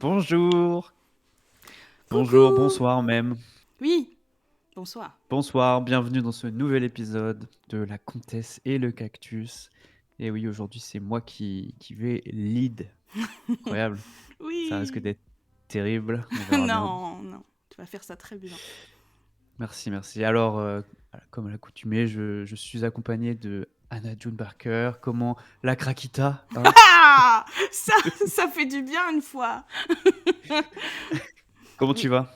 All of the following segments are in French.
Bonjour, bonjour, Coucou! bonsoir même. Oui, bonsoir. Bonsoir, bienvenue dans ce nouvel épisode de La Comtesse et le Cactus. Et oui, aujourd'hui, c'est moi qui vais lead. Incroyable, ça risque Oui! d'être terrible, on verra bien. Non, non, tu vas faire ça très bien. Merci, merci. Alors, voilà, comme à l'accoutumée, je suis accompagné de Anna June Barker. Comment la Krakita, hein? Ah! Ça fait du bien une fois. Comment tu Oui. vas?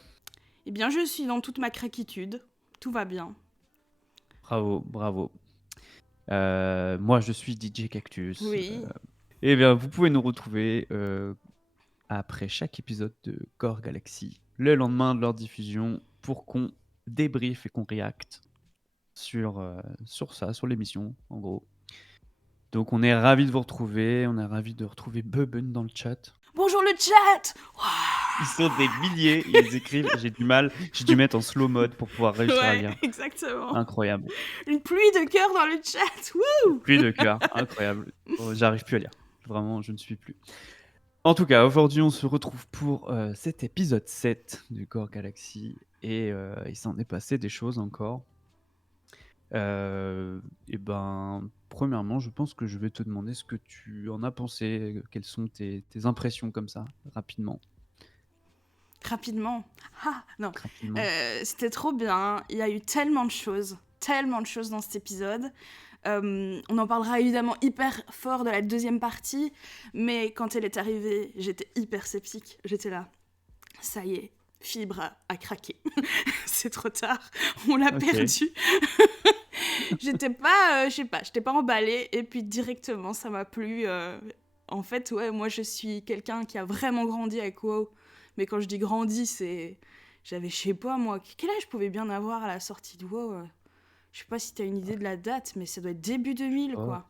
Eh bien, je suis dans toute ma craquitude. Tout va bien. Bravo, bravo. Moi, je suis DJ Cactus. Oui. Eh bien, vous pouvez nous retrouver après chaque épisode de Core Galaxy, le lendemain de leur diffusion, pour qu'on débriefe et qu'on reacte sur ça, sur l'émission, en gros. Donc on est ravis de vous retrouver, on est ravis de retrouver Bubben dans le chat. Bonjour le chat! Ils sont des milliers, ils écrivent, j'ai dû mettre en slow mode pour pouvoir réussir à Ouais, lire. exactement. Incroyable. Une pluie de cœur dans le chat. Wouh! Pluie de cœur, incroyable. Oh, j'arrive plus à lire. Vraiment, je ne suis plus. En tout cas, aujourd'hui, on se retrouve pour cet épisode 7 du Core Galaxy et il s'en est passé des choses encore. Et ben, premièrement, je pense que je vais te demander ce que tu en as pensé, quelles sont tes impressions comme ça, rapidement, Rapidement. Ah, non. rapidement. C'était trop bien. Il y a eu tellement de choses dans cet épisode. On en parlera évidemment hyper fort de la deuxième partie, mais quand elle est arrivée, j'étais hyper sceptique. J'étais là, ça y est, Fibre a craqué. C'est trop tard, on l'a Ok. perdu. J'étais pas, je sais pas, j'étais pas emballée, et puis directement, ça m'a plu. En fait, ouais, moi je suis quelqu'un qui a vraiment grandi avec WoW, mais quand je dis grandi, c'est. J'avais, je sais pas moi, quel âge je pouvais bien avoir à la sortie de WoW Je sais pas si t'as une idée de la date, mais ça doit être début 2000, Oh, quoi.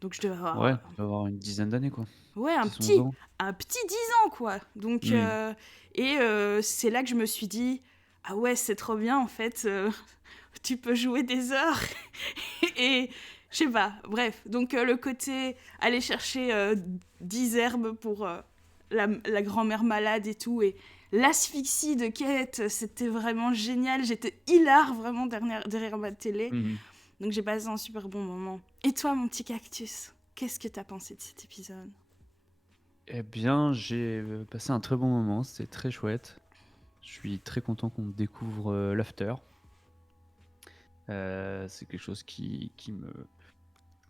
Donc je devais avoir, ouais, tu vas avoir une dizaine d'années, quoi. ouais, 10-11 ans. un petit 10 ans, quoi. Donc, Hmm. c'est là que je me suis dit, ah ouais, c'est trop bien, en fait, tu peux jouer des heures. Et je sais pas, bref. Donc, le côté aller chercher 10 herbes pour la grand-mère malade et tout, et l'asphyxie de Kate, c'était vraiment génial. J'étais hilar vraiment derrière ma télé. Mhm. Donc j'ai passé un super bon moment. Et toi, mon petit cactus, qu'est-ce que t'as pensé de cet épisode? Eh bien, j'ai passé un très bon moment, c'était très chouette. Je suis très content qu'on découvre l'after. C'est quelque chose qui je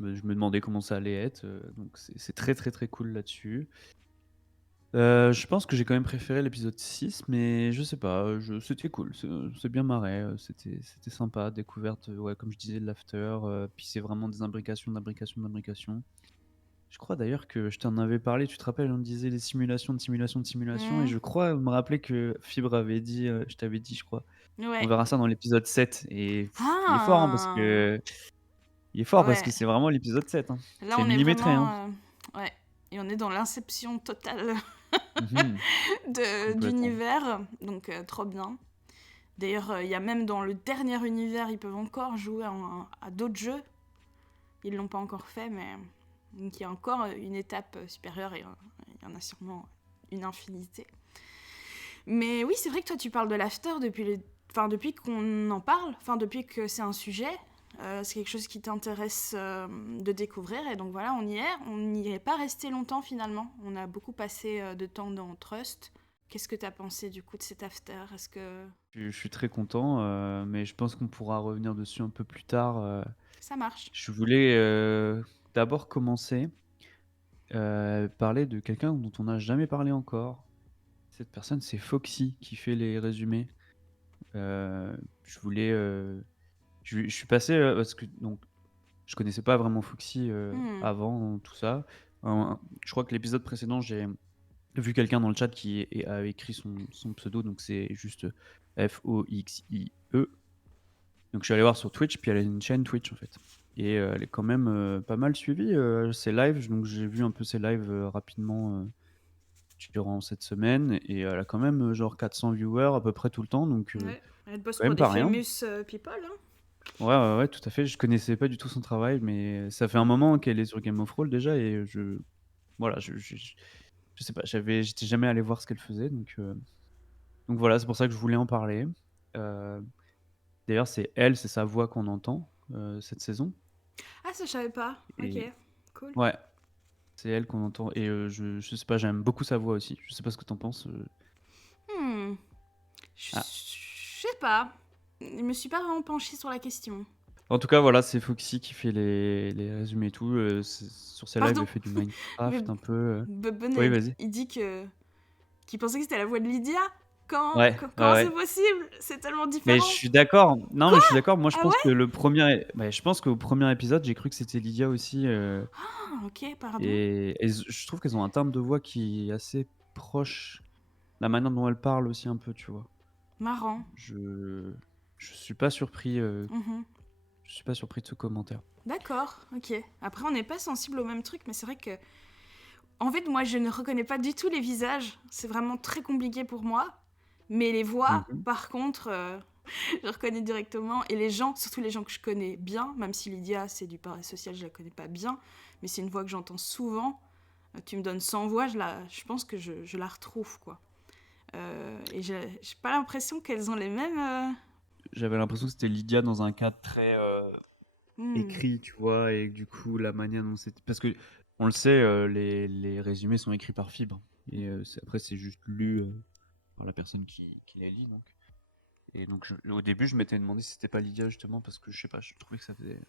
me demandais comment ça allait être, donc c'est très très très cool là-dessus. Je pense que j'ai quand même préféré l'épisode 6, mais je sais pas, c'était cool, c'est bien marré, c'était sympa, découverte, ouais, comme je disais, de l'after, puis c'est vraiment des imbrications, d'imbrications, d'imbrications. Je crois d'ailleurs que je t'en avais parlé, tu te rappelles, on disait des simulations, de simulations, de simulations, et Hmm. je crois me rappeler que Fibre avait dit, je t'avais dit, je crois, on Ouais. verra ça dans l'épisode 7, et il est fort, hein, Ah. parce que Ouais. c'est vraiment l'épisode 7, hein. Là, C'est on est millimétré, hein. vraiment. Ouais. Et on est dans l'inception totale Mhm. Complètement. d'univers. Donc, trop bien. D'ailleurs, il y a même dans le dernier univers, ils peuvent encore jouer à d'autres jeux. Ils l'ont pas encore fait, mais. Donc, il y a encore une étape supérieure et il y en a sûrement une infinité. Mais oui, c'est vrai que toi, tu parles de l'after depuis qu'on en parle, enfin, depuis que c'est un sujet. C'est quelque chose qui t'intéresse de découvrir. Et donc voilà, on y est. On n'y est pas resté longtemps finalement. On a beaucoup passé de temps dans Trust. Qu'est-ce que t'as pensé du coup de cet after? Est-ce que Je suis très content, mais je pense qu'on pourra revenir dessus un peu plus tard. ça marche? Je voulais d'abord commencer parler de quelqu'un dont on n'a jamais parlé encore. Cette personne, c'est Foxy qui fait les résumés. Je voulais, je suis passé parce que donc je connaissais pas vraiment Foxy Hmm. avant tout ça. Je crois que l'épisode précédent, j'ai vu quelqu'un dans le chat qui a écrit son pseudo, donc c'est juste Foxie. Donc je suis allé voir sur Twitch, puis elle a une chaîne Twitch en fait. Et elle est quand même pas mal suivie, ses lives. Donc j'ai vu un peu ses lives rapidement durant cette semaine. Et elle a quand même genre 400 viewers à peu près tout le temps. Donc Ouais. Elle bosse quand pour même des pas rien. famous people, hein. Ouais, ouais, ouais, tout à fait. Je connaissais pas du tout son travail, mais ça fait un moment qu'elle est sur Game of Thrones déjà. Et voilà, je sais pas, j'étais jamais allé voir ce qu'elle faisait, donc voilà, c'est pour ça que je voulais en parler. Euh, D'ailleurs, c'est sa voix qu'on entend cette saison. Ah, ça, je savais pas. Ok, Et cool. ouais, c'est elle qu'on entend. Et je sais pas, j'aime beaucoup sa voix aussi. Je sais pas ce que t'en penses. Hmm. Je Ah. sais pas. Je me suis pas vraiment penchée sur la question. En tout cas, voilà, c'est Foxy qui fait les résumés et tout. Sur ses lives, Pardon. elle fait du Mais Minecraft un peu. Bubben, Oui, vas-y. il dit qu'il pensait que c'était la voix de Lydia. Comment, Ouais, ouais, comment c'est ouais. possible? C'est tellement Mais je différent. suis d'accord. Non, mais je suis d'accord. Moi, je Ah pense que ouais? je pense qu'au premier épisode, j'ai cru que c'était Lydia aussi. Ah, ok, pardon. Et je trouve qu'elles ont un timbre de voix qui est assez proche. La manière dont elles parlent aussi un peu, tu vois. Marrant. Je suis pas surpris. Mhm. Je suis pas surpris de ce commentaire. D'accord, ok. Après, on n'est pas sensible au même truc, mais c'est vrai que... En fait, moi, je ne reconnais pas du tout les visages. C'est vraiment très compliqué pour moi. Mais les voix, Mhm. par contre, je reconnais directement. Et les gens, surtout les gens que je connais bien, même si Lydia, c'est du parasocial, je la connais pas bien, mais c'est une voix que j'entends souvent. Tu me donnes 100 voix, je pense que je la retrouve, quoi. Et j'ai pas l'impression qu'elles ont les mêmes... J'avais l'impression que c'était Lydia dans un cadre très hmm. écrit, tu vois, et du coup, la manière dont c'était. Parce que, on le sait, les résumés sont écrits par Fibre. Et après, c'est juste lu par la personne qui les lit, donc. Et donc, au début, je m'étais demandé si c'était pas Lydia, justement, parce que je sais pas, je trouvais que ça faisait.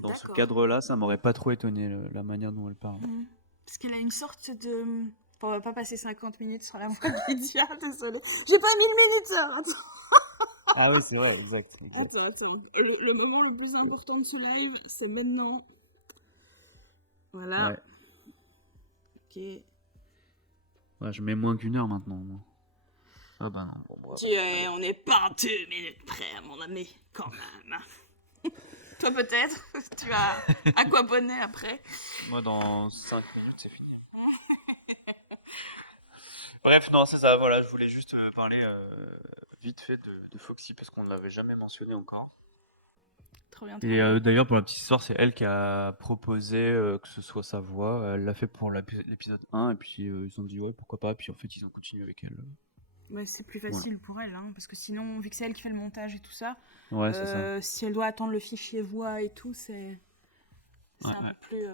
Dans ce D'accord. cadre-là, ça m'aurait pas trop étonné, la manière dont elle parle. Hmm. Parce qu'elle a une sorte de... Bon, on va pas passer 50 minutes sur la voix de Lydia, désolée. J'ai pas mis le minuteur. Ah oui, c'est vrai, exact. Attends. Le moment le plus important de ce live, c'est maintenant. Voilà. Ouais. Ok. Ouais, je mets moins qu'1 heure maintenant, moi. Ah bah non, bon, bref. On n'est pas 2 minutes près, mon ami, quand même. Toi peut-être, tu vas aquaponer après. Moi, dans 5 minutes, c'est fini. Bref, non, c'est ça, voilà, je voulais juste parler vite fait de Foxy parce qu'on ne l'avait jamais mentionné encore. Trop bien, trop Et bien. d'ailleurs, pour la petite histoire, c'est elle qui a proposé que ce soit sa voix. Elle l'a fait pour l'épisode 1, et puis ils se sont dit, ouais, pourquoi pas. Puis en fait, ils ont continué avec elle. Bah, c'est plus Voilà. facile pour elle, hein, parce que sinon, vu que c'est elle qui fait le montage et tout ça, Ouais, c'est ça. si elle doit attendre le fichier voix et tout, c'est Ouais, un ouais. peu plus...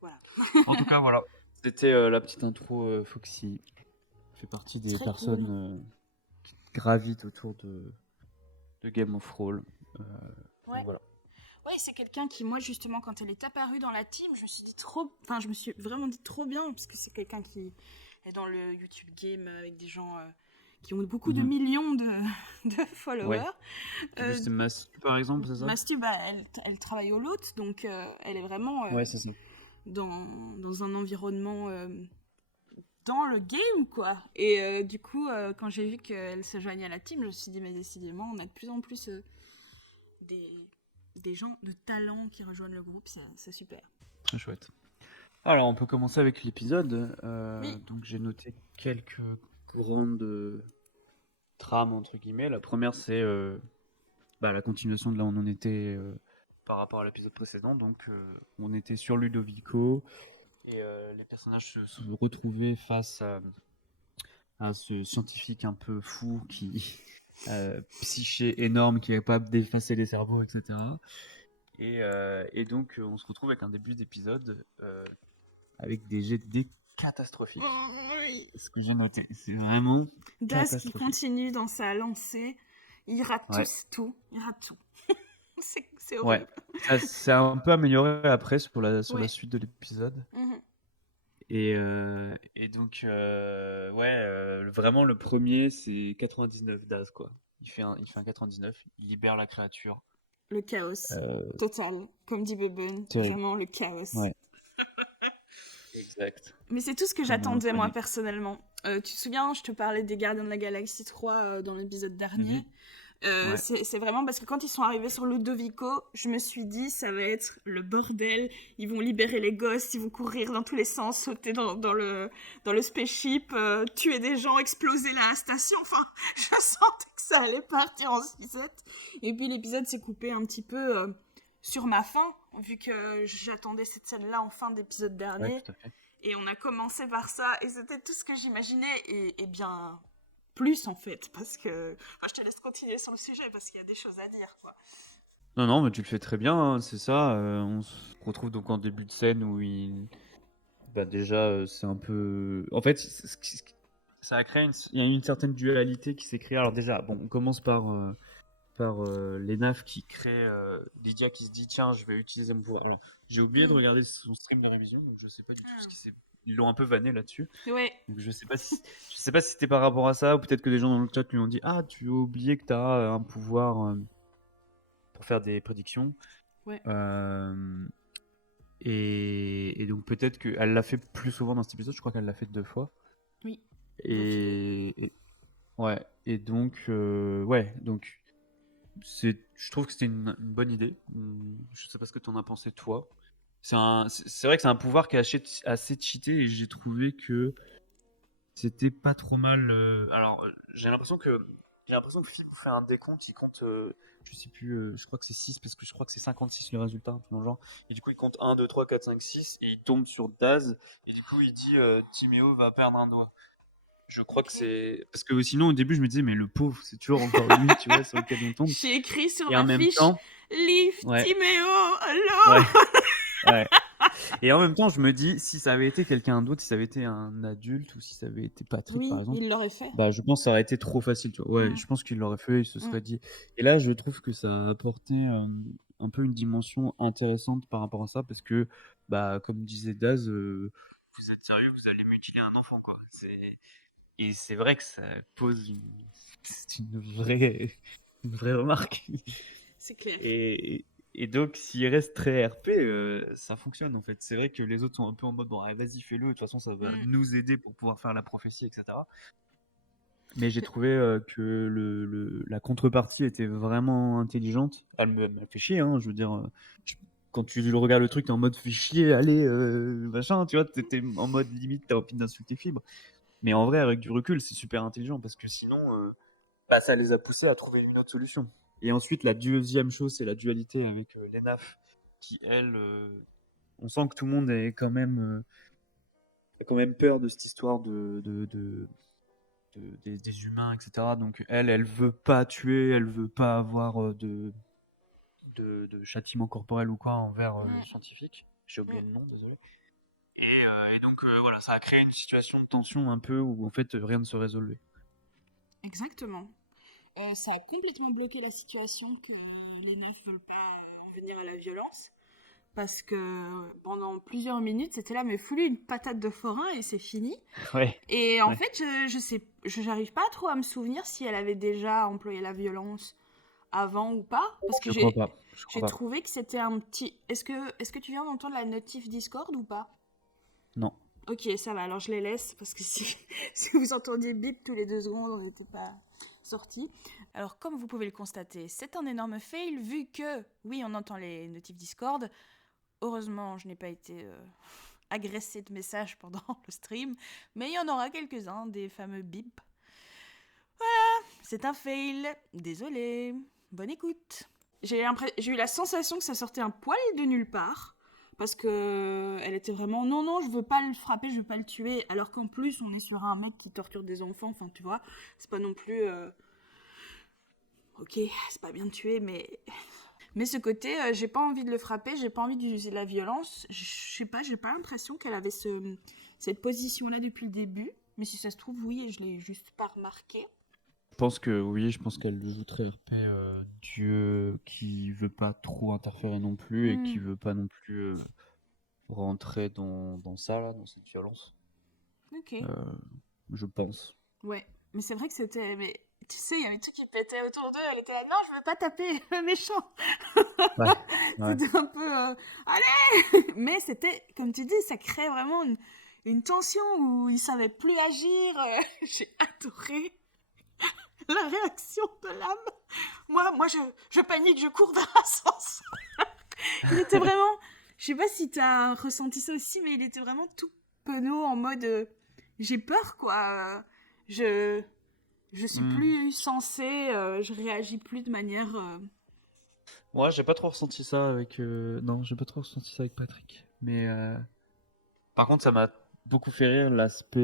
Voilà. En tout cas, voilà. C'était la petite intro Foxy. Fait partie des Très cool. personnes qui gravitent autour de Game of Thrones. Ouais. Voilà. Ouais, c'est quelqu'un qui, moi, justement, quand elle est apparue dans la team, je me suis dit trop... Enfin, je me suis vraiment dit trop bien, parce que c'est quelqu'un qui est dans le YouTube game avec des gens qui ont beaucoup de Mhm. millions de Ouais. followers. J'ai vu c'était Mastu, par exemple, c'est ça? Mastu, bah, elle travaille au lot, donc elle est vraiment Ouais, c'est ça. dans un environnement... dans le game, quoi. Et du coup, quand j'ai vu qu'elle se joignait à la team, je me suis dit, mais décidément, on a de plus en plus des gens de talent qui rejoignent le groupe, c'est super. Très chouette. Alors, on peut commencer avec l'épisode. Oui. Donc, j'ai noté quelques grandes trames, entre guillemets. La première, c'est la continuation de là où on en était par rapport à l'épisode précédent. Donc, on était sur Ludovico et les personnages se sont retrouvés face à ce scientifique un peu fou qui psyché énorme, qui est capable d'effacer les cerveaux, etc. Et donc, on se retrouve avec un début d'épisode avec des jets de dés catastrophiques. Oui. Ce que j'ai noté, c'est vraiment Daz qui catastrophique. continue dans sa lancée, il rate Ouais, tout, il rate tout. c'est ouais. horrible. Ça s'est un peu amélioré après sur la Ouais. suite de l'épisode. Mhm. Et donc, vraiment, le premier, c'est 99 Daz, quoi. Il fait un 99, il libère la créature. Le chaos. Euh, Total. Comme dit Beben, Terrible. vraiment le chaos. Ouais, exact. Mais c'est tout ce que Comme on le j'attendais, moi, connaît. personnellement. Tu te souviens, je te parlais des Gardiens de la Galaxie 3 dans l'épisode dernier. Mhm. Ouais. C'est vraiment parce que quand ils sont arrivés sur Ludovico, je me suis dit, ça va être le bordel. Ils vont libérer les gosses, ils vont courir dans tous les sens, sauter dans le spaceship, tuer des gens, exploser la station. Enfin, je sentais que ça allait partir en sucette. Et puis l'épisode s'est coupé un petit peu sur ma fin, vu que j'attendais cette scène-là en fin d'épisode Ouais, dernier. tout à fait. Et on a commencé par ça, et c'était tout ce que j'imaginais, et bien plus en fait, parce que... Enfin, je te laisse continuer sur le sujet, parce qu'il y a des choses à dire, quoi. Non, non, mais tu le fais très bien, hein, c'est ça. On se retrouve donc en début de scène où bah déjà, c'est un peu. En fait, ça a créé il y a une certaine dualité qui s'est créée. Alors déjà, bon, on commence par l'ENAF qui crée Lydia qui se dit tiens, je vais utiliser mon pouvoir. Alors, j'ai oublié de regarder son stream de révision, donc je sais pas du tout ce qui s'est. Ils l'ont un peu vanné là-dessus. Ouais. Donc je sais pas si c'était par rapport à ça ou peut-être que des gens dans le chat lui ont dit ah, tu as oublié que tu as un pouvoir pour faire des prédictions. Ouais. Et donc peut-être qu'elle l'a fait plus souvent dans cet épisode, je crois qu'elle l'a fait 2 fois. Oui. Ouais, et donc, ouais, donc je trouve que c'était une bonne idée. Je sais pas ce que tu en as pensé toi. C'est vrai que c'est un pouvoir qui est assez cheaté et j'ai trouvé que c'était pas trop mal. Alors, j'ai l'impression que Phil fait un décompte, il compte, je sais plus, je crois que c'est 6 parce que je crois que c'est 56 le résultat, un peu dans le genre. Et du coup, il compte 1, 2, 3, 4, 5, 6 et il tombe sur Daz et du coup, il dit Timéo va perdre un doigt. Je crois que c'est. Parce que sinon, au début, je me disais, mais le pauvre, c'est toujours encore lui, tu vois, sur lequel on tombe. J'ai écrit sur Et en ma même fiche temps. Liv Ouais. Timéo, allô. Ouais. Ouais. Et en même temps, je me dis, si ça avait été quelqu'un d'autre, si ça avait été un adulte ou si ça avait été Patrick, par Oui, exemple, il l'aurait fait. bah, je pense que ça aurait été trop facile, tu vois. Ouais, je pense qu'il l'aurait fait, il se serait dit. Et là, je trouve que ça a apporté un peu une dimension intéressante par rapport à ça, parce que, bah, comme disait Daz, vous êtes sérieux, vous allez mutiler un enfant, quoi. Et c'est vrai que ça pose c'est une vraie remarque. C'est clair. Et donc, s'il reste très RP, ça fonctionne en fait. C'est vrai que les autres sont un peu en mode bon, allez, vas-y, fais-le, de toute façon, ça va nous aider pour pouvoir faire la prophétie, etc. Mais j'ai trouvé que la contrepartie était vraiment intelligente. Elle me fait chier, hein, je veux dire. Quand tu regardes le truc, t'es en mode fais chier, allez, machin, tu vois, t'es en mode limite, t'as envie d'insulter Fibre. Mais en vrai, avec du recul, c'est super intelligent parce que sinon, bah, ça les a poussés à trouver une autre solution. Et ensuite, la deuxième chose, c'est la dualité avec l'ENAF, qui, elle, on sent que tout le monde est a quand même peur de cette histoire des humains, etc. Donc elle veut pas tuer, elle veut pas avoir de châtiment corporel ou quoi envers le scientifique. J'ai oublié le nom, désolé. Et donc voilà, ça a créé une situation de tension un peu où en fait rien ne se résolvait. Exactement. Ça a complètement bloqué la situation que les neufs veulent pas en venir à la violence. Parce que pendant plusieurs minutes, c'était là, mais foulez une patate de forain et c'est fini. Ouais. Et en fait, j'arrive pas trop à me souvenir si elle avait déjà employé la violence avant ou pas. Parce que Je crois pas. j'ai trouvé que c'était un petit... Est-ce que tu viens d'entendre la notif Discord ou pas? Non. Ok, ça va, alors je les laisse, parce que si vous entendiez bip tous les 2 secondes, on n'était pas sortis. Alors, comme vous pouvez le constater, c'est un énorme fail, vu que, oui, on entend les notifs Discord. Heureusement, je n'ai pas été agressée de messages pendant le stream, mais il y en aura quelques-uns, des fameux bip. Voilà, c'est un fail, désolé, bonne écoute. J'ai eu la sensation que ça sortait un poil de nulle part. Parce que elle était vraiment non, je veux pas le frapper, je veux pas le tuer. Alors qu'en plus, on est sur un mec qui torture des enfants. Enfin, tu vois, c'est pas non plus. Ok, c'est pas bien de tuer, mais ce côté, j'ai pas envie de le frapper, j'ai pas envie d'utiliser de la violence. Je sais pas, j'ai pas l'impression qu'elle avait cette position-là depuis le début. Mais si ça se trouve, oui, et je l'ai juste pas remarqué. Je pense que oui, je pense qu'elle joue très RP Dieu qui veut pas trop interférer non plus et qui veut pas non plus rentrer dans ça là, dans cette violence. Ok. Je pense. Ouais, mais c'est vrai que c'était... Mais tu sais, il y avait tout qui pétait autour d'eux, elle était là, non, je veux pas taper le méchant. Ouais. C'était un peu... allez. Mais c'était, comme tu dis, ça crée vraiment une tension où ils savaient plus agir. J'ai adoré la réaction de l'âme. Moi je panique, je cours vers l'ascenseur. Il était vraiment... Je sais pas si t'as ressenti ça aussi, mais il était vraiment tout penaud en mode... j'ai peur, quoi. Je suis plus sensée, je réagis plus de manière... Ouais, j'ai pas trop ressenti ça avec... Non, j'ai pas trop ressenti ça avec Patrick. Mais par contre, ça m'a beaucoup fait rire l'aspect,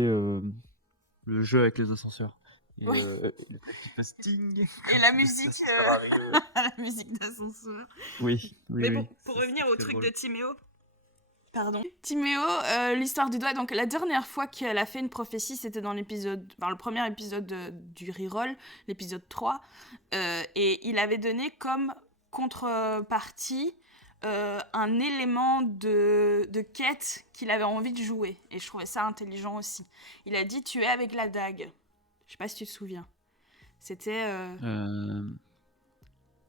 le jeu avec les ascenseurs. Et Oui. le truc qui passe ting. Et la musique, la musique d'ascenseur. Oui, Mais oui, bon, oui. pour Ça, revenir c'était au très truc drôle. de Timéo. Pardon. Timéo, l'histoire du doigt. Donc la dernière fois qu'elle a fait une prophétie, c'était dans le premier épisode du reroll, l'épisode 3. Et il avait donné comme contrepartie un élément de quête qu'il avait envie de jouer. Et je trouvais ça intelligent aussi. Il a dit tu es avec la dague. Je sais pas si tu te souviens. C'était.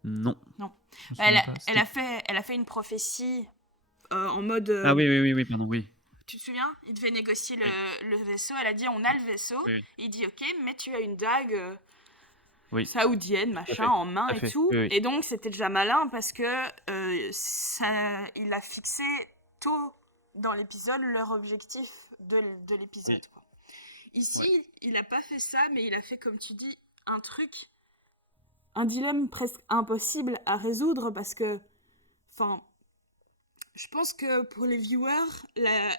Non, Non. je me Bah, elle, souviens a, pas. elle a fait une prophétie en mode. Ah oui, oui, oui, oui, pardon, oui. Tu te souviens? Il devait négocier Oui, le vaisseau. Elle a dit on a le vaisseau. oui, oui. Il dit ok, mais tu as une dague Oui, saoudienne, tout à machin, fait. en Tout main à et fait. tout. Oui, oui. Et donc c'était déjà malin parce que il a fixé tôt dans l'épisode leur objectif de l'épisode. Oui. Quoi. Ici, Ouais. il n'a pas fait ça, mais il a fait, comme tu dis, un truc, un dilemme presque impossible à résoudre parce que, enfin, je pense que pour les viewers, la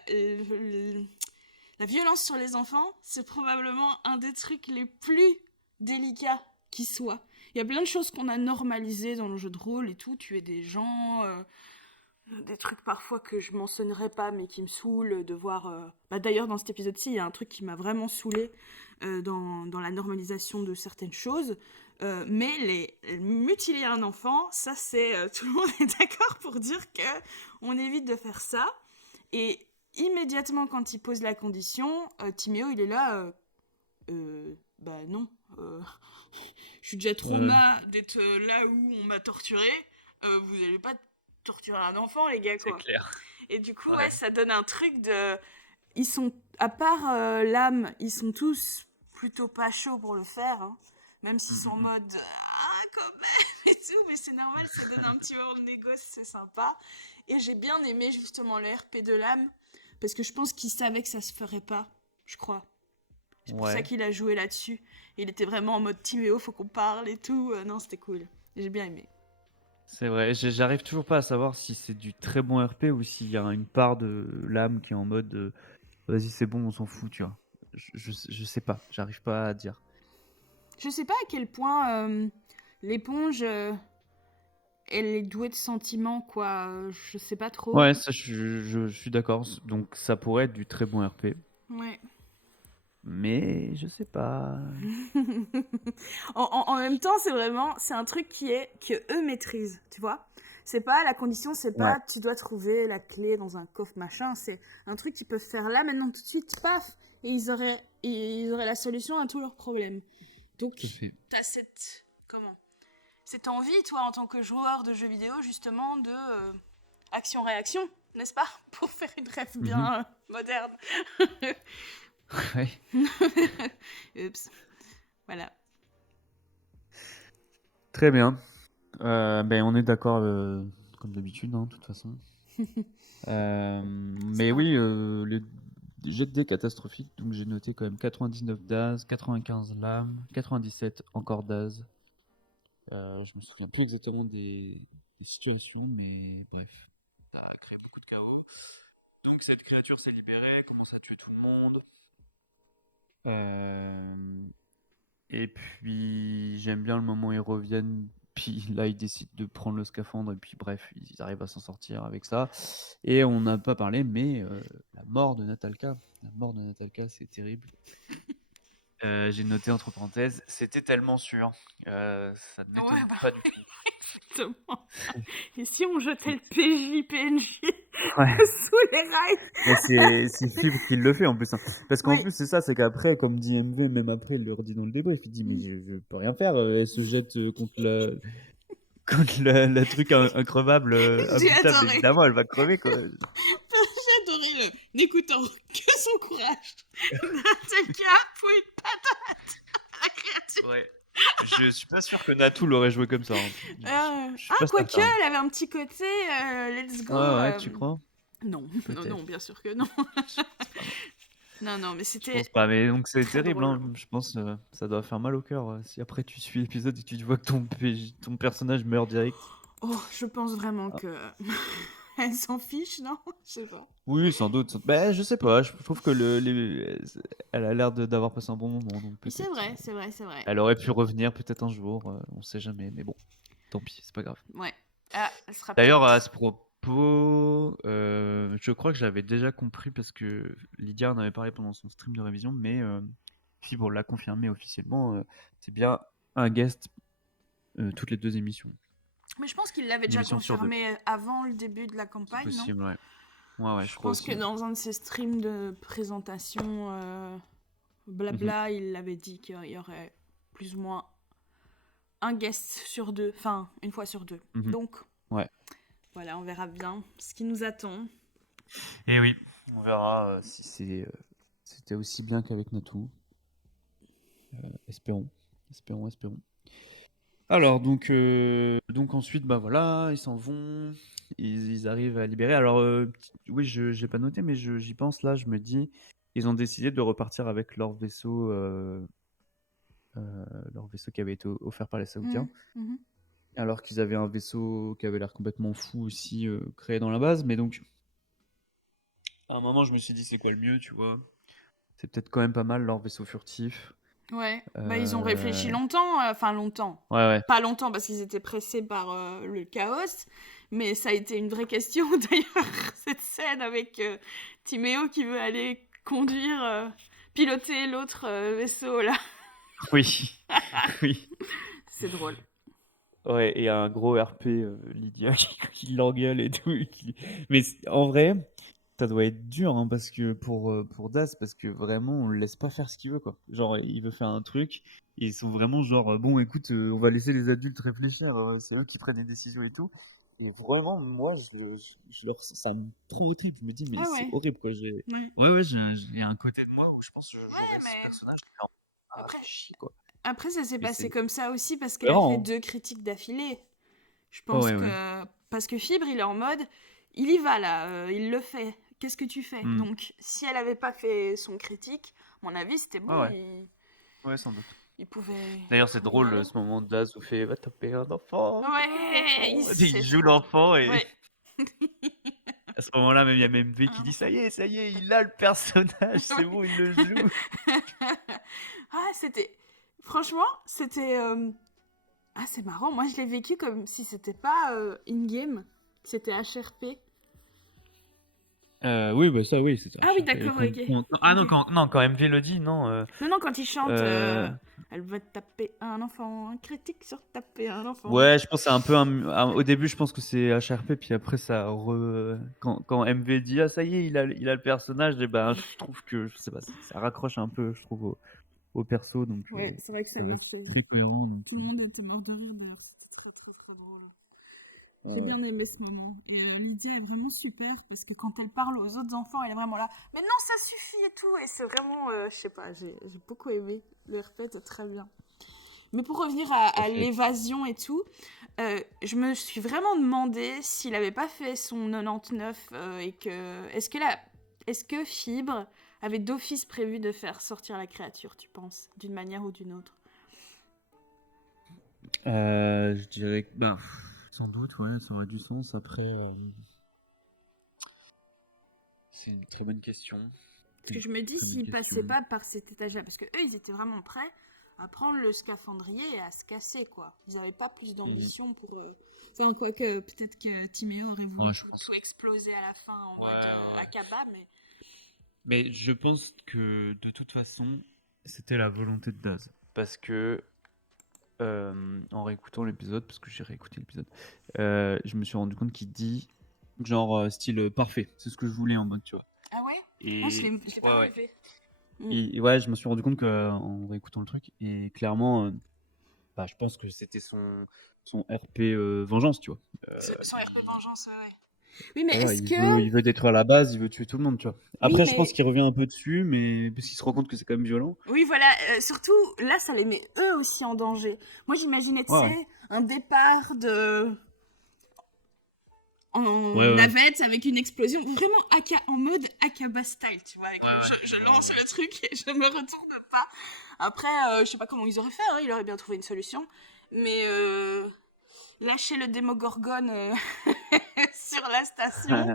violence sur les enfants, c'est probablement un des trucs les plus délicats qui soit. Il y a plein de choses qu'on a normalisées dans le jeu de rôle et tout, tuer des gens, des trucs parfois que je mentionnerai pas mais qui me saoulent de voir... Bah, d'ailleurs, dans cet épisode-ci, il y a un truc qui m'a vraiment saoulé dans la normalisation de certaines choses. Mais mutiler un enfant, ça c'est... tout le monde est d'accord pour dire que on évite de faire ça. Et immédiatement, quand il pose la condition, Timéo, il est là... bah non. Je suis déjà trop Euh, d'être là où on m'a torturé. Vous n'allez pas torturer un enfant, les gars, c'est quoi. clair. Et du coup, ouais, Ouais. ça donne un truc de... Ils sont, à part l'âme, ils sont tous plutôt pas chauds pour le faire, hein. Même s'ils sont en Mm. mode... Ah, quand même, et tout. Mais c'est normal, ça donne un petit hors de négoce, c'est sympa. Et j'ai bien aimé, justement, le RP de l'âme. Parce que je pense qu'il savait que ça se ferait pas, je crois. C'est pour ça Ouais, qu'il a joué là-dessus. Il était vraiment en mode Timéo, faut qu'on parle et tout. Non, c'était cool. J'ai bien aimé. c'est vrai. J'arrive toujours pas à savoir si c'est du très bon RP ou s'il y a une part de l'âme qui est en mode vas-y, c'est bon, on s'en fout, tu vois. Je sais pas, j'arrive pas à dire. Je sais pas à quel point l'éponge, elle est douée de sentiments, quoi. Je sais pas trop. Ouais, ça, je suis d'accord. Donc, ça pourrait être du très bon RP. Ouais. Mais je sais pas. En même temps, c'est un truc que eux maîtrisent, tu vois. C'est pas la condition, c'est Ouais, pas tu dois trouver la clé dans un coffre machin. C'est un truc qu'ils peuvent faire là, maintenant tout de suite, paf, et ils auraient la solution à tous leurs problèmes. Donc, tout à fait. t'as cette envie, toi, en tant que joueur de jeux vidéo, justement, de action-réaction, n'est-ce pas? Pour faire une rêve Mhm. bien moderne. Ouais. Oups. Voilà. Très bien. Ben, on est d'accord, comme d'habitude, hein, de toute façon. Mais pas... oui, le jet de dés catastrophique, donc j'ai noté quand même 99 d'Az, 95 lames, 97 encore d'Az. Je me souviens plus exactement des situations, mais bref. Ça a créé beaucoup de chaos. Donc cette créature s'est libérée, commence à tuer tout le monde. Et puis j'aime bien le moment où ils reviennent. Puis là, ils décident de prendre le scaphandre. Et puis bref, ils arrivent à s'en sortir avec ça. Et on n'a pas parlé, mais la mort de Natalka. La mort de Natalka, c'est terrible. J'ai noté entre parenthèses, c'était tellement sûr. Ça ne Ouais, m'étonne bah, pas du tout. exactement. Et si on jetait le PNJ Ouais. sous les rails? Mais c'est Fibre qui le fait en plus, hein. Parce qu'en Oui. plus, c'est ça, c'est qu'après, comme dit MV, même après, il le redit dans le débrief, il dit, mais je peux rien faire, elle se jette contre la truc increvable, J'ai imbutable, adoré. évidemment, elle va crever, quoi. J'ai adoré n'écoutant que son courage. Natalka, faut une patate à la créature. Ouais. Je suis pas sûr que Natou l'aurait joué comme ça, hein. Je suis pas Quoique, certain. elle avait un petit côté let's go. Ouais, ouais, tu crois? Non, Peut-être. non, bien sûr que non. Je pense pas, non. Non, mais Je c'était pense pas, mais donc c'est très terrible, drôle. hein. Je pense ça doit faire mal au cœur si après tu suis l'épisode et tu vois que ton personnage meurt direct. Oh, je pense vraiment Ah, que Elle s'en fiche, non? Je sais pas. Oui, sans doute. Ben, je sais pas. Je trouve que elle a l'air d'avoir passé un bon moment, donc Mais c'est peut-être. vrai, c'est vrai, c'est vrai. Elle aurait pu revenir peut-être un jour. On sait jamais. Mais bon, tant pis, c'est pas grave. Ouais. Ah, elle sera D'ailleurs, à peut-être. ce propos, je crois que j'avais déjà compris parce que Lydia en avait parlé pendant son stream de révision, mais Fibre l'a confirmé officiellement. C'est bien un guest toutes les 2 émissions. Mais je pense qu'il l'avait Une déjà émission sur 2. confirmé avant le début de la C'est campagne, non? possible, ouais. Ouais, je Je crois pense que aussi. dans un de ses streams de présentation, blabla, il avait dit qu'il y aurait plus ou moins un guest sur 2, enfin, une fois sur 2. Mhm. Donc, Ouais. voilà, on verra bien ce qui nous attend. Et oui, on verra si c'était aussi bien qu'avec Natou. Espérons. Espérons. Alors, donc ensuite, bah voilà, ils s'en vont, ils arrivent à libérer. Alors, oui, j'ai pas noté, mais j'y pense là, je me dis, ils ont décidé de repartir avec leur vaisseau qui avait été offert par les Saoudiens, Mhm. alors qu'ils avaient un vaisseau qui avait l'air complètement fou aussi, créé dans la base. Mais donc, à un moment, je me suis dit, c'est quoi le mieux, tu vois? C'est peut-être quand même pas mal leur vaisseau furtif. Ouais, bah ils ont réfléchi longtemps, enfin longtemps. Ouais. Pas longtemps parce qu'ils étaient pressés par le chaos, mais ça a été une vraie question d'ailleurs, cette scène avec Timéo qui veut aller conduire, piloter l'autre vaisseau là. Oui, oui. C'est drôle. Ouais, et un gros RP, Lydia qui l'engueule et tout. Mais en vrai, ça doit être dur hein, parce que pour Das, parce que vraiment on le laisse pas faire ce qu'il veut quoi. Genre il veut faire un truc, et ils sont vraiment genre bon écoute, on va laisser les adultes réfléchir, c'est eux qui prennent les décisions et tout. Et vraiment moi ça me trop au trip, je me dis mais Ah c'est ouais. horrible quoi. Ouais. Ouais, j'ai un côté de moi où je pense que j'aurais ce mais personnage. après, Chier quoi. après ça s'est Mais passé c'est comme ça aussi parce qu'elle a fait cohérent. 2 critiques d'affilée. Je Hein. pense Ouais. que parce que Fibre, il est en mode, il y va là, il le fait. Qu'est-ce que tu fais? Hmm. Donc, si elle avait pas fait son critique, à mon avis, c'était bon. Ouais. Ouais, sans doute. Il pouvait, D'ailleurs, c'est pouvait y drôle aller. ce moment de Daz où fait va taper un enfant. Ouais, Il c'est joue trop. l'enfant et Ouais. à ce moment-là, même il y a même V qui dit ça y est, il a le personnage, c'est bon, il le joue. Ah, c'était. Franchement, c'était. Ah, c'est marrant. Moi, je l'ai vécu comme si c'était pas in-game, que c'était HRP. Oui, bah ça, oui, c'est ça. Ah oui, d'accord, ok. Ok. Quand MV le dit, non. Non, quand il chante, euh, elle va taper un enfant, un critique sur taper un enfant. Ouais, je pense que c'est un peu au début, je pense que c'est HRP, puis après quand MV dit ah ça y est, il a le personnage, et ben je trouve que je sais pas, ça raccroche un peu, je trouve au perso, donc Ouais, c'est vrai que ça c'est marchait. très cohérent. Donc, Tout le monde était mort de rire d'ailleurs, c'était très très très drôle. J'ai bien aimé ce moment. Et Lydia est vraiment super parce que quand elle parle aux autres enfants, elle est vraiment là. Mais non, ça suffit et tout. Et c'est vraiment, je sais pas, j'ai beaucoup aimé. Le RP était très bien. Mais pour revenir à l'évasion et tout, je me suis vraiment demandé s'il avait pas fait son 99 et que est-ce que Fibre avait d'office prévu de faire sortir la créature, tu penses, d'une manière ou d'une autre? Je dirais que sans doute, ouais, ça aurait du sens. Après, c'est une très bonne question. Parce que je me dis s'ils passaient pas par cet étage-là, parce que eux, ils étaient vraiment prêts à prendre le scaphandrier et à se casser, quoi. Ils n'avaient pas plus d'ambition pour... Enfin, quoique, peut-être que Timéo aurait voulu tout exploser à la fin en mode Akaba, mais... Mais je pense que de toute façon, c'était la volonté de Daz. Parce que, en réécoutant l'épisode, parce que j'ai réécouté l'épisode, je me suis rendu compte qu'il dit, genre, style parfait. C'est ce que je voulais en mode, tu vois. Ah ouais? Et Moi, je l'ai pas relevé. ouais, je me suis rendu compte en réécoutant le truc, et clairement, je pense que c'était son RP vengeance, tu vois. Son RP Vengeance, ouais. Oui, mais Voilà, est-ce que... il veut détruire la base, il veut tuer tout le monde, tu vois. Oui, Après, je pense mais... qu'il revient un peu dessus, mais parce qu'il se rend compte que c'est quand même violent. Oui, voilà. Surtout, là, ça les met eux aussi en danger. Moi, j'imaginais, tu Ouais. sais, un départ de... en Ouais. navette avec une explosion, vraiment en mode Akaba style, tu vois. Je lance le truc et je me retourne pas. Après, je sais pas comment ils auraient fait, hein, ils auraient bien trouvé une solution. Mais lâcher le Démogorgone sur la station.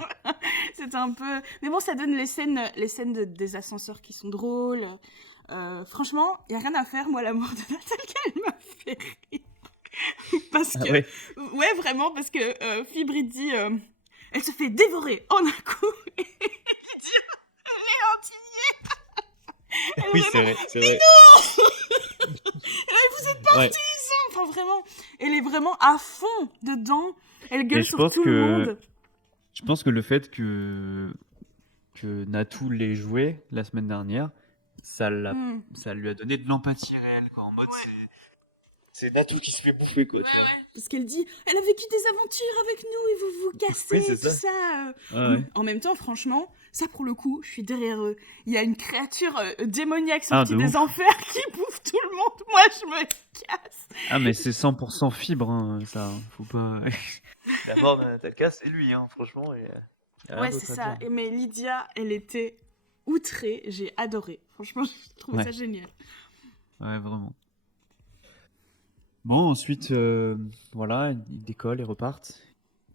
C'est un peu... Mais bon, ça donne les scènes des ascenseurs qui sont drôles. Franchement, il n'y a rien à faire. Moi, la mort de Nathalie, elle m'a fait rire. Parce Ah que... ouais. Ouais, vraiment, parce que Fibri dit... elle se fait dévorer en un coup. Et elle Oui, vraiment... c'est vrai. Vous êtes Ouais. partisans. Enfin, vraiment, elle est vraiment à fond dedans. Elle Et gueule sur tout le monde. je pense que le fait que Natou l'ait joué la semaine dernière, ça lui a donné de l'empathie réelle, quoi. En mode, c'est Natou qui se fait bouffer, quoi, tu vois. Parce qu'elle dit, elle a vécu des aventures avec nous et vous vous cassez, Oui, c'est tout ça. ça. Ouais. En même temps, franchement, ça pour le coup, je suis derrière eux. Il y a une créature démoniaque Ah, sortie de des ouf. enfers qui bouffe tout le monde. Moi, je me casse. Ah, mais c'est 100% fibre, hein, ça. Faut pas. La mort de Natalka, c'est lui, hein, franchement. Et, y a rien Ouais, c'est d'autre à ça. dire. Mais Lydia, elle était outrée. J'ai adoré. Franchement, j'ai trouvé Ouais. ça génial. Ouais, vraiment. Bon, ensuite, voilà, ils décollent, ils repartent.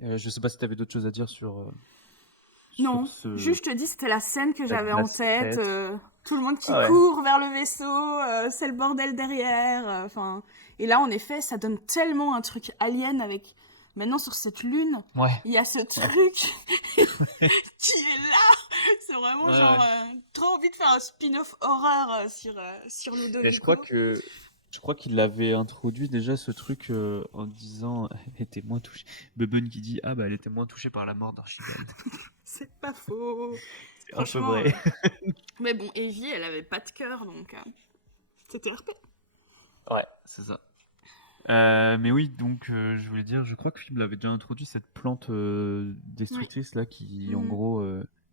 Je sais pas si t'avais d'autres choses à dire sur Non, ce juste je te dis, c'était la scène que cette j'avais en base tête. secrète. Tout le monde qui Ah ouais. court vers le vaisseau, c'est le bordel derrière. Enfin, et là, en effet, ça donne tellement un truc alien avec. Maintenant, sur cette lune, Ouais. il y a ce truc qui est là. C'est vraiment Ouais, genre ouais. trop envie de faire un spin-off horreur sur Mais Ludovico. je crois qu'il avait introduit déjà ce truc en disant elle était moins touchée. Bubun qui dit ah bah elle était moins touchée par la mort d'Archibald. C'est pas faux. C'est un peu Franchement. vrai. Mais bon, Evie, elle avait pas de cœur, donc c'était RP. Ouais, c'est ça. Mais oui, donc je voulais dire, je crois que Fibre avait déjà introduit cette plante destructrice là qui en Mhm. gros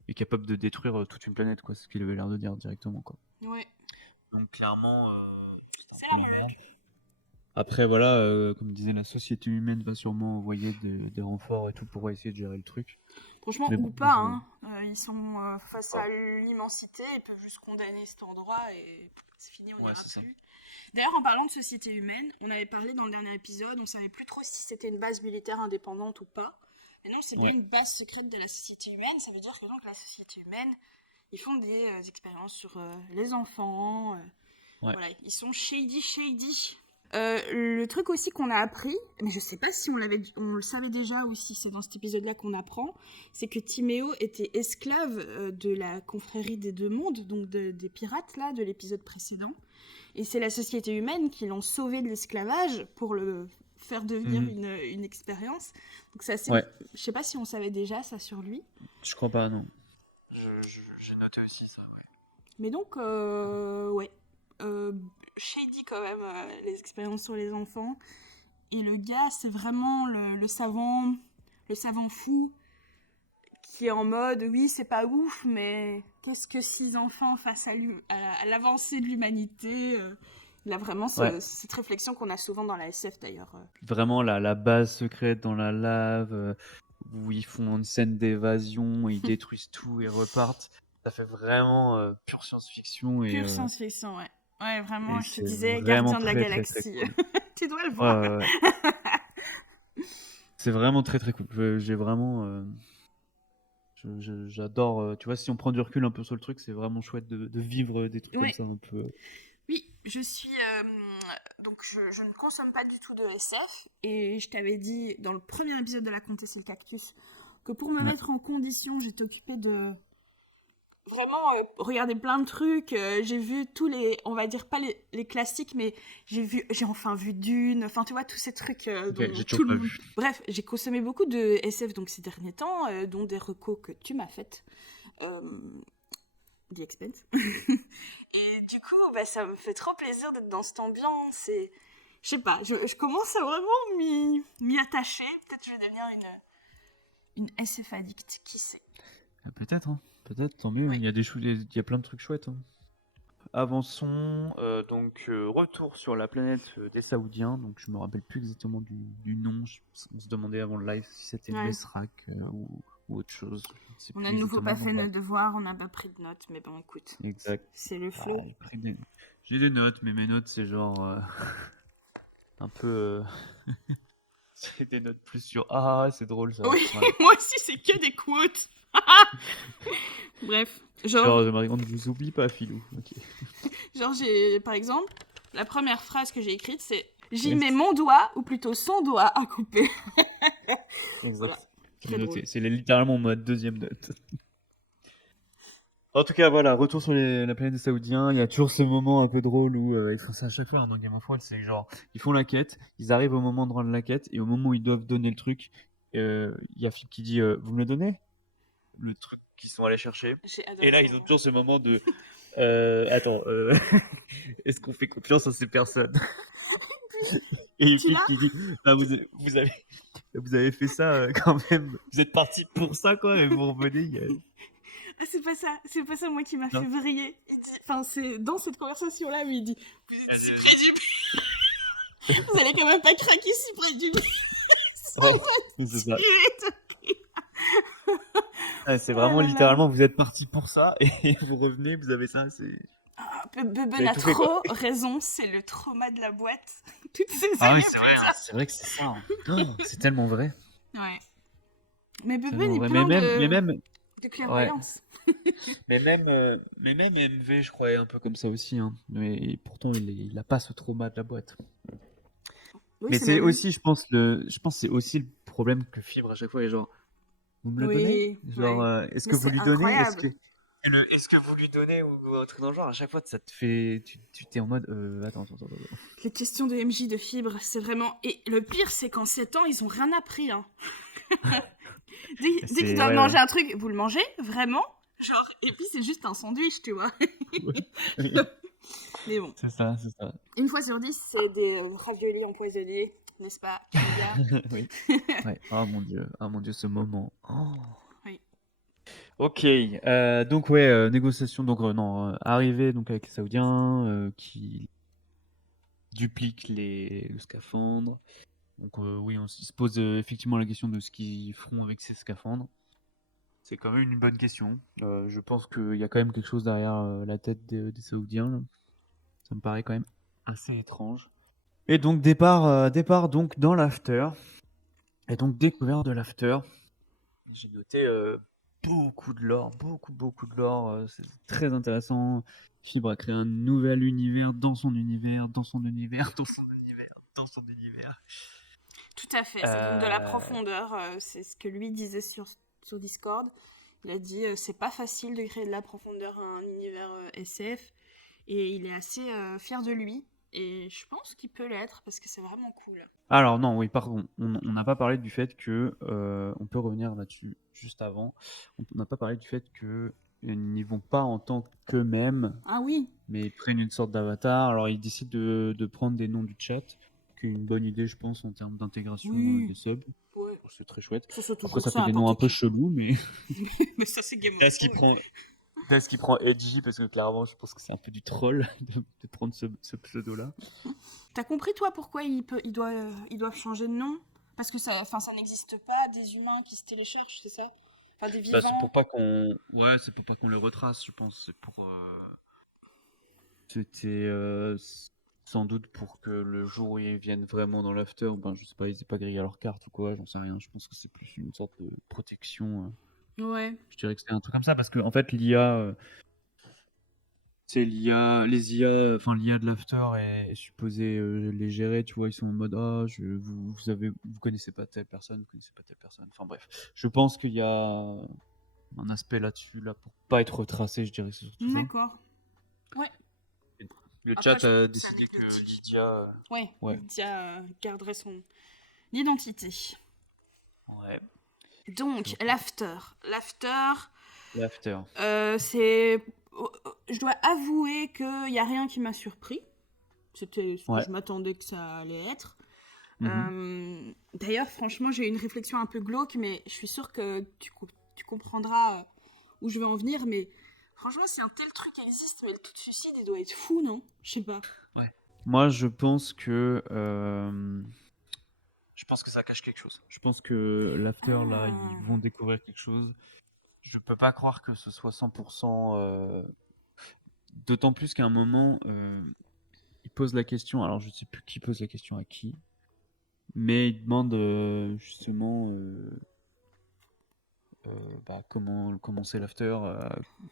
est capable de détruire toute une planète, quoi. C'est ce qu'il avait l'air de dire directement, quoi. Ouais. Donc clairement, Ça a l'air après voilà, comme disait la société humaine va sûrement envoyer des renforts et tout pour essayer de gérer le truc. Franchement, Mais ou bon, pas, je- hein. Ils sont face à l'immensité, ils peuvent juste condamner cet endroit et c'est fini, on Ouais, n'ira c'est ça. plus. D'ailleurs, en parlant de société humaine, on avait parlé dans le dernier épisode, on savait plus trop si c'était une base militaire indépendante ou pas. Mais non, c'est bien Ouais. une base secrète de la société humaine, ça veut dire que donc la société humaine, ils font des expériences sur les enfants. Ouais. Voilà, ils sont shady. Le truc aussi qu'on a appris, mais je sais pas si on le savait déjà ou si c'est dans cet épisode-là qu'on apprend, c'est que Timéo était esclave de la confrérie des deux mondes, donc des pirates là, de l'épisode précédent. Et c'est la société humaine qui l'ont sauvé de l'esclavage pour le faire devenir une expérience. Donc c'est assez... Ouais. Je sais pas si on savait déjà ça sur lui. Je crois pas, non. J'ai noté aussi ça, ouais. Mais donc, ouais. Shady quand même, les expériences sur les enfants. Et le gars, c'est vraiment le savant fou qui est en mode, oui, c'est pas ouf, mais qu'est-ce que 6 enfants face à l'avancée de l'humanité Il a vraiment cette réflexion qu'on a souvent dans la SF d'ailleurs. Vraiment la base secrète dans la lave, où ils font une scène d'évasion, ils détruisent tout et repartent. Ça fait vraiment pure science-fiction Pure science-fiction, ouais. Ouais, vraiment, et je te c'est disais, vraiment Gardien de la très très très Galaxie. cool. Tu dois le Ouais, voir. ouais, ouais. C'est vraiment très très cool. J'ai vraiment, j'adore. Tu vois, si on prend du recul un peu sur le truc, c'est vraiment chouette de vivre des trucs comme Ouais. ça un peu. Oui, je suis. Donc, je ne consomme pas du tout de SF. Et je t'avais dit dans le premier épisode de La Comtesse et le Cactus que pour me Ouais. mettre en condition, j'étais occupée de vraiment regarder plein de trucs. J'ai vu tous les. On va dire pas les classiques, mais j'ai enfin vu Dune. Enfin, tu vois, tous ces trucs Ok, dont j'ai tout toujours le pas monde. vu. Bref, j'ai consommé beaucoup de SF donc ces derniers temps, dont des recos que tu m'as faites. The Expense. Et du coup, bah, ça me fait trop plaisir d'être dans cette ambiance et je sais pas, je commence à vraiment m'y attacher. Peut-être que je vais devenir une SF addict, qui sait. Peut-être, hein. Peut-être, tant mieux. Oui. Il y a il y a plein de trucs chouettes, hein. Avançons, donc retour sur la planète des Saoudiens, donc je me rappelle plus exactement du nom, on se demandait avant le live si c'était Mesrak ou autre chose. Je sais On plus a de nouveau exactement, pas fait voilà. nos devoirs, on n'a pas pris de notes, mais bon écoute, Exact. c'est le flow. Ouais, j'ai des notes, mais mes notes c'est genre un peu c'est des notes plus sur ah, c'est drôle ça. Oui, Voilà. moi aussi, c'est que des quotes. Bref, Genre, on ne vous oublie pas, Philou. Ok. j'ai, par exemple, la première phrase que j'ai écrite, c'est j'y Yes. mets mon doigt, ou plutôt son doigt, à couper. Exact. Voilà. C'est Très noté. drôle. C'est littéralement ma deuxième note. En tout cas, voilà, retour sur la planète des Saoudiens. Il y a toujours ce moment un peu drôle où ils font ça à chaque fois hein, dans Game of Thrones. C'est genre, ils font la quête, ils arrivent au moment de rendre la quête, et au moment où ils doivent donner le truc, il y a Philippe qui dit vous me le donnez? Le truc qu'ils sont allés chercher. J'ai adoré Et là, ça. ils ont toujours ce moment de attends, est-ce qu'on fait confiance à ces personnes? Et Tu Philippe l'as? qui dit bah, vous avez fait ça quand même. Vous êtes parti pour ça, quoi, et vous revenez. Ah, c'est pas ça moi qui m'a fait Non. vriller. Il dit, enfin c'est dans cette conversation là où il dit, vous êtes si Vas-y. près du but, vous allez quand même pas craquer si près du but. Oh, c'est ça. C'est Oh vraiment là là. littéralement, vous êtes parti pour ça et vous revenez, vous avez ça. Ah, Beben Vous avez a tout fait, quoi. trop raison, c'est le trauma de la boîte. Toutes ces Ah oui, années. c'est vrai. C'est vrai que c'est ça. Hein. Oh, c'est tellement vrai. Ouais. Mais Beben Tellement est vrai. plein Mais même, de ouais. clairvoyance. Mais même MV, je crois, est un peu comme ça aussi. Hein. Mais pourtant, il a pas ce trauma de la boîte. Oui, Mais c'est c'est même. aussi, je pense, que c'est aussi le problème que Fibre à chaque fois est genre, vous me le donnez? Oui, Genre, ouais. est-ce Mais que vous c'est lui donnez? incroyable. Est-ce que vous lui donnez ou un truc dans le genre? À chaque fois, ça te fait, tu t'es en mode, attends. Les questions de MJ de Fibre, c'est vraiment. Et le pire, c'est qu'en 7 ans, ils ont rien appris. Hein. Dès qu'ils doivent Ouais, manger un truc, vous le mangez vraiment? Genre, et puis c'est juste un sandwich, tu vois. ouais. Mais bon, C'est ça, c'est ça. une fois sur 10, c'est des raviolis empoisonnés, n'est-ce pas, Camilla? Oui. Ouais. Oh mon Dieu, ce moment. Oh. Oui. Ok, donc ouais, négociation, donc non, arrivée donc avec les Saoudiens qui dupliquent le scaphandre. Donc oui, on se pose effectivement la question de ce qu'ils feront avec ces scaphandres. C'est quand même une bonne question. Je pense qu'il y a quand même quelque chose derrière la tête des Saoudiens. Là. Ça me paraît quand même assez étrange. Et donc départ donc dans l'after. Et donc découverte de l'after. J'ai noté beaucoup de lore, beaucoup de lore. C'est très intéressant. Fibre a créé un nouvel univers dans son univers, dans son univers, dans son univers, dans son univers. Tout à fait, ça donne de la profondeur. C'est ce que lui disait sur Discord. Il a dit c'est pas facile de créer de la profondeur à un univers SF. Et il est assez fier de lui. Et je pense qu'il peut l'être parce que c'est vraiment cool. Alors non, oui, pardon, on n'a pas parlé du fait que, on peut revenir là-dessus juste avant, on n'a pas parlé du fait que n'y vont pas en tant qu'eux-mêmes, Ah oui. mais ils prennent une sorte d'avatar. Alors ils décident de prendre des noms du chat, qui est une bonne idée, je pense, en termes d'intégration Oui. des subs. Ouais. C'est très chouette. Ça, c'est Après, toujours ça fait ça, des noms un peu n'importe qui. chelous, mais Mais ça, c'est Game of est-ce qu'il Thrones. prend, est-ce qu'il prend Edgy, parce que clairement, je pense que c'est un peu du troll de prendre ce pseudo-là. T'as compris, toi, pourquoi ils doivent changer de nom? Parce que ça n'existe pas, des humains qui se téléchargent, c'est ça? Enfin, des Bah, c'est vivants. pour pas qu'on, ouais, c'est pour pas qu'on le retrace, je pense. C'est pour, c'était sans doute pour que le jour où ils viennent vraiment dans l'after, ben je sais pas, ils aient pas grillé leur carte ou quoi, j'en sais rien. Je pense que c'est plus une sorte de protection. Ouais. Je dirais que c'est un truc comme ça parce que en fait l'IA, c'est les IA, enfin l'IA de l'after est supposée les gérer. Tu vois, ils sont en mode vous connaissez pas telle personne, vous connaissez pas telle personne. Enfin bref, je pense qu'il y a un aspect là-dessus là pour pas être retracé, je dirais que c'est surtout ça. D'accord. Ouais. Le Après, chat a c'est décidé que anecdotique. Lydia. Ouais. Ouais. Lydia garderait son identité. Ouais. Donc, l'after. L'after. C'est. Je dois avouer qu'il n'y a rien qui m'a surpris. C'était ce que Ouais. je m'attendais que ça allait être. Mhm. D'ailleurs, franchement, j'ai une réflexion un peu glauque, mais je suis sûre que tu comprendras où je veux en venir. Mais franchement, si un tel truc existe, mais le taux de suicide, il doit être fou, non? Je sais pas. Ouais. Moi, je pense que ça cache quelque chose. Je pense que l'after là, ils vont découvrir quelque chose. Je peux pas croire que ce soit 100%. D'autant plus qu'à un moment, il pose la question. Alors, je sais plus qui pose la question à qui. mais il demande justement comment c'est l'after.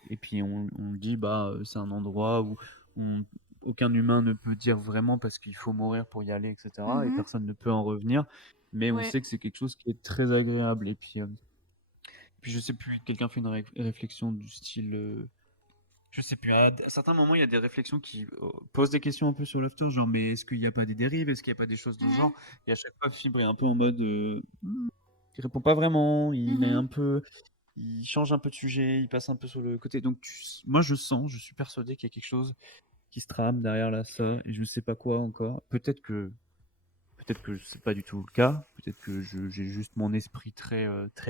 Et puis on dit, c'est un endroit où on- aucun humain ne peut dire vraiment parce qu'il faut mourir pour y aller, etc. Et Mhm. personne ne peut en revenir. Mais on Ouais. sait que c'est quelque chose qui est très agréable. Et puis je sais plus, quelqu'un fait une réflexion du style. Je sais plus, à certains moments, il y a des réflexions qui posent des questions un peu sur l'after, genre, mais est-ce qu'il n'y a pas des dérives, est-ce qu'il n'y a pas des choses de ce Mhm. genre? Et à chaque fois, Fibre est un peu en mode, il répond pas vraiment, Mhm. il change un peu de sujet, il passe un peu sur le côté. Donc, moi, je suis persuadé qu'il y a quelque chose qui se trame derrière là, ça, et je ne sais pas quoi encore. Peut-être que c'est pas du tout le cas. Peut-être que j'ai juste mon esprit très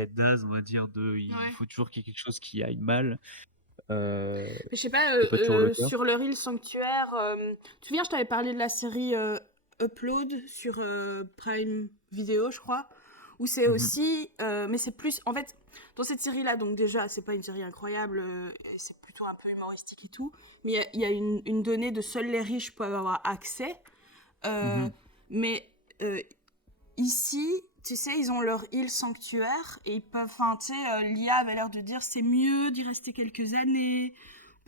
daze, on va dire, il Ouais. faut toujours qu'il y ait quelque chose qui aille mal. Euh, Mais je sais pas, c'est pas toujours le cas. sur leur île sanctuaire, tu te souviens, je t'avais parlé de la série Upload sur Prime Video, je crois, où c'est Mhm. aussi, mais c'est plus, en fait, dans cette série-là, donc déjà, c'est pas une série incroyable, et c'est plutôt un peu humoristique et tout, mais il y a une donnée de seuls les riches peuvent avoir accès, euh, Mhm. mais ici, tu sais, ils ont leur île sanctuaire et ils peuvent, enfin, tu sais, l'IA avait l'air de dire c'est mieux d'y rester quelques années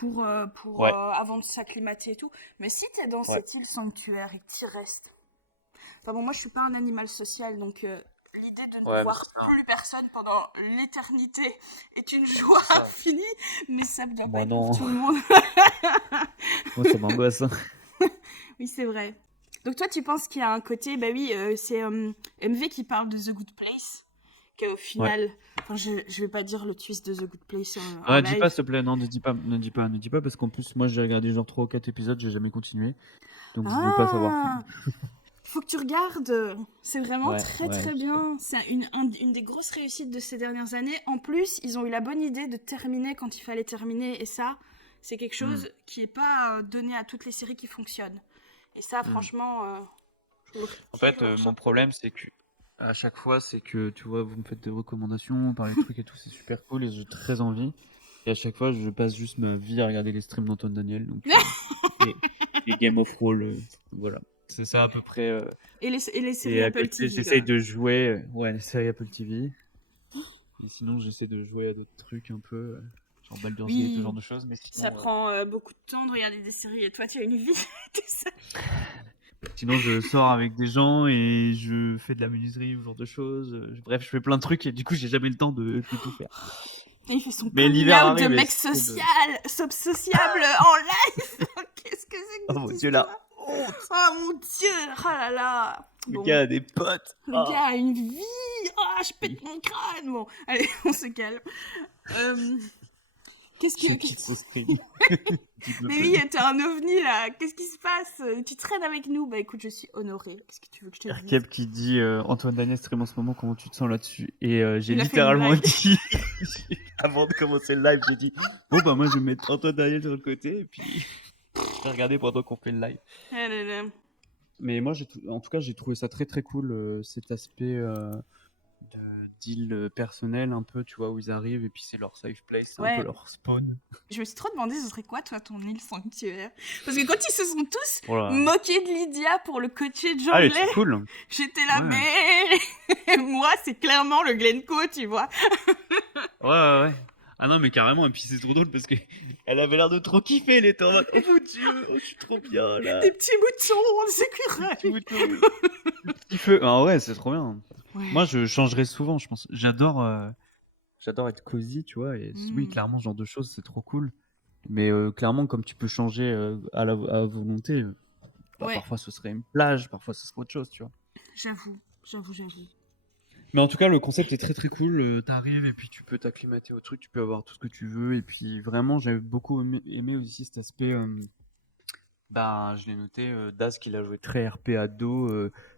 Ouais, avant de s'acclimater et tout. Mais si t'es dans ouais. cette île sanctuaire et que t'y restes, enfin bon, moi je suis pas un animal social, donc l'idée de ne Ouais, mais voir plus personne pendant l'éternité est une joie c'est ça. infinie, mais ça ne doit pas Moi être pour non, tout le monde. moi ça m'angoisse, hein. Oui, c'est vrai. Donc toi, tu penses qu'il y a un côté, bah oui, c'est MV qui parle de The Good Place, qu'au Ouais. final, enfin je vais pas dire le twist de The Good Place en Ah, dis pas live. s'il te plaît, non, ne dis pas, ne dis pas, ne dis pas, parce qu'en plus moi j'ai regardé genre 3 ou 4 épisodes, j'ai jamais continué, donc je veux pas savoir. Ah, faut que tu regardes. C'est vraiment Ouais, très ouais, très je sais. bien. C'est une des grosses réussites de ces dernières années. En plus, ils ont eu la bonne idée de terminer quand il fallait terminer, et ça, c'est quelque Hmm, chose qui est pas donné à toutes les séries qui fonctionnent. Et ça, hmm. franchement, je leur En tire fait, leur mon chapeau. problème c'est que à chaque fois c'est que tu vois, vous me faites des recommandations, on parle des trucs et tout, c'est super cool et j'ai très envie. Et à chaque fois, je passe juste ma vie à regarder les streams d'Antoine Daniel, donc et, et Game of Thrones, voilà. C'est ça à peu près. Et les séries Et à Apple côté, TV, quand j'essaye même. de jouer, ouais, les séries Apple TV. Et sinon, j'essaie de jouer à d'autres trucs un peu, genre Baldur's Gate, ce genre Oui, de choses. Mais ça sinon, prend beaucoup de temps de regarder des séries et toi tu as une vie. Tout ça. sinon, je sors avec des gens et je fais de la menuiserie, ce genre de choses. Bref, je fais plein de trucs et du coup, j'ai jamais le temps de tout faire. Il fait son Mais coming l'hiver out de arrive et mec c'est social, le... sociable en live. Qu'est-ce que c'est Oh que cette mon dieu, la histoire? honte! Oh mon dieu, oh là là. Le Bon, gars a des potes! le Ah! gars a une vie. Oh, je pète mon crâne. Bon, allez, on se calme. Euh, qu'est-ce Je que... quitte qu'est-ce- ce stream. Tu peux Mais pas. oui, t'es un ovni là. Qu'est-ce qui se passe? Tu traînes avec nous? Bah écoute, je suis honorée. Qu'est-ce que tu veux que je te dise? Erkeb qui dit Antoine Daniel stream en ce moment, comment tu te sens là-dessus? Et j'ai Il a fait une littéralement blague. dit, avant de commencer le live, j'ai dit bon, bah, moi je vais mettre Antoine Daniel sur le côté et puis je vais regarder pendant qu'on fait le live. Ah là là. Mais moi, en tout cas, j'ai trouvé ça très très cool, cet aspect deal personnel, un peu, tu vois, où ils arrivent et puis c'est leur safe place, c'est un peu Ouais, leur spawn. je me suis trop demandé ce serait quoi toi ton île sanctuaire. Parce que quand ils se sont tous Voilà. moqués de Lydia pour le coacher de Ah, elle Janglais, était cool! j'étais là Ouais, mais moi c'est clairement le Glencoe, tu vois. ouais, ouais, ouais. Ah non, mais carrément, et puis c'est trop drôle parce que elle avait l'air de trop kiffer, elle était en mode oh mon dieu, oh, je suis trop bien Des là! petits moutons, des Le petit écureuils. mouton. Le petit feu. Ah ouais, c'est trop bien. Moi, Ouais. je changerais souvent, je pense. J'adore être cosy, tu vois. Et oui, Hmm. clairement, ce genre de choses, c'est trop cool. Mais clairement, comme tu peux changer à volonté, Ouais, parfois ce serait une plage, parfois ce serait autre chose, tu vois. j'avoue, j'avoue. Mais en tout cas, le concept est très très cool. T'arrives et puis tu peux t'acclimater au truc, tu peux avoir tout ce que tu veux. Et puis vraiment, j'ai beaucoup aimé aussi cet aspect. Je l'ai noté, Daz qui l'a joué très RP ado,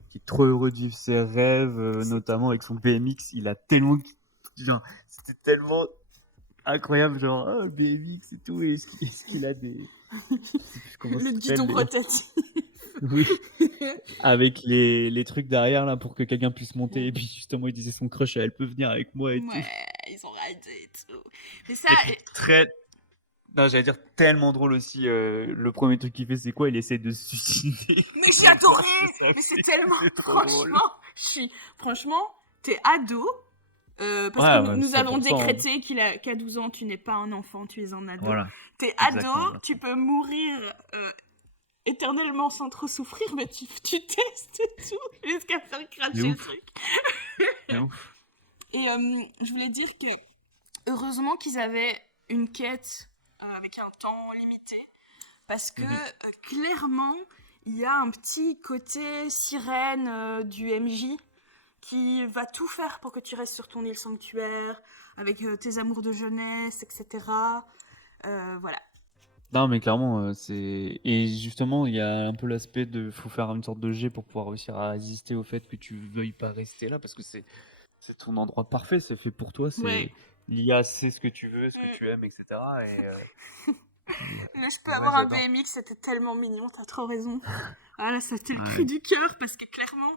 qui est trop heureux de vivre ses rêves, C'est notamment avec son BMX. Il a tellement, genre, c'était tellement incroyable, genre, oh, le BMX et tout, et est-ce qu'il a des, je sais plus comment ça le s'appelle, guidon rotatif. oui, avec les trucs derrière là pour que quelqu'un puisse monter. Et puis justement, il disait son crush, elle peut venir avec moi et tout. Ouais, ils ont raidé et tout. Mais ça, Et puis très, non, j'allais dire tellement drôle aussi. Le premier truc qu'il fait, c'est quoi? Il essaie de se suicider mais j'ai en adoré. marche sur son Mais c'est pied. tellement, C'est trop drôle. franchement, Franchement, t'es ado. Parce que Ouais, nous avons 100%, hein. décrété qu'à 12 ans, tu n'es pas un enfant, tu es un ado. Voilà, T'es exactement. ado, tu peux mourir éternellement sans trop souffrir, mais tu testes tout jusqu'à faire C'est cracher le ouf, truc. c'est ouf. Et je voulais dire que heureusement qu'ils avaient une quête avec un temps limité, parce que clairement, il y a un petit côté sirène du MJ qui va tout faire pour que tu restes sur ton île sanctuaire, avec tes amours de jeunesse, etc. Voilà. Non, mais clairement, c'est. Et justement, il y a un peu l'aspect de. Faut faire une sorte de jet pour pouvoir réussir à résister au fait que tu veuilles pas rester là, parce que c'est ton endroit parfait, c'est fait pour toi, Ouais. l'IA sait ce que tu veux, ce que tu aimes, etc. Et Mais je peux ouais, avoir un j'adore. BMX, c'était tellement mignon, t'as trop raison. Ah là, ça c'était le cri Ouais. du cœur, parce que clairement,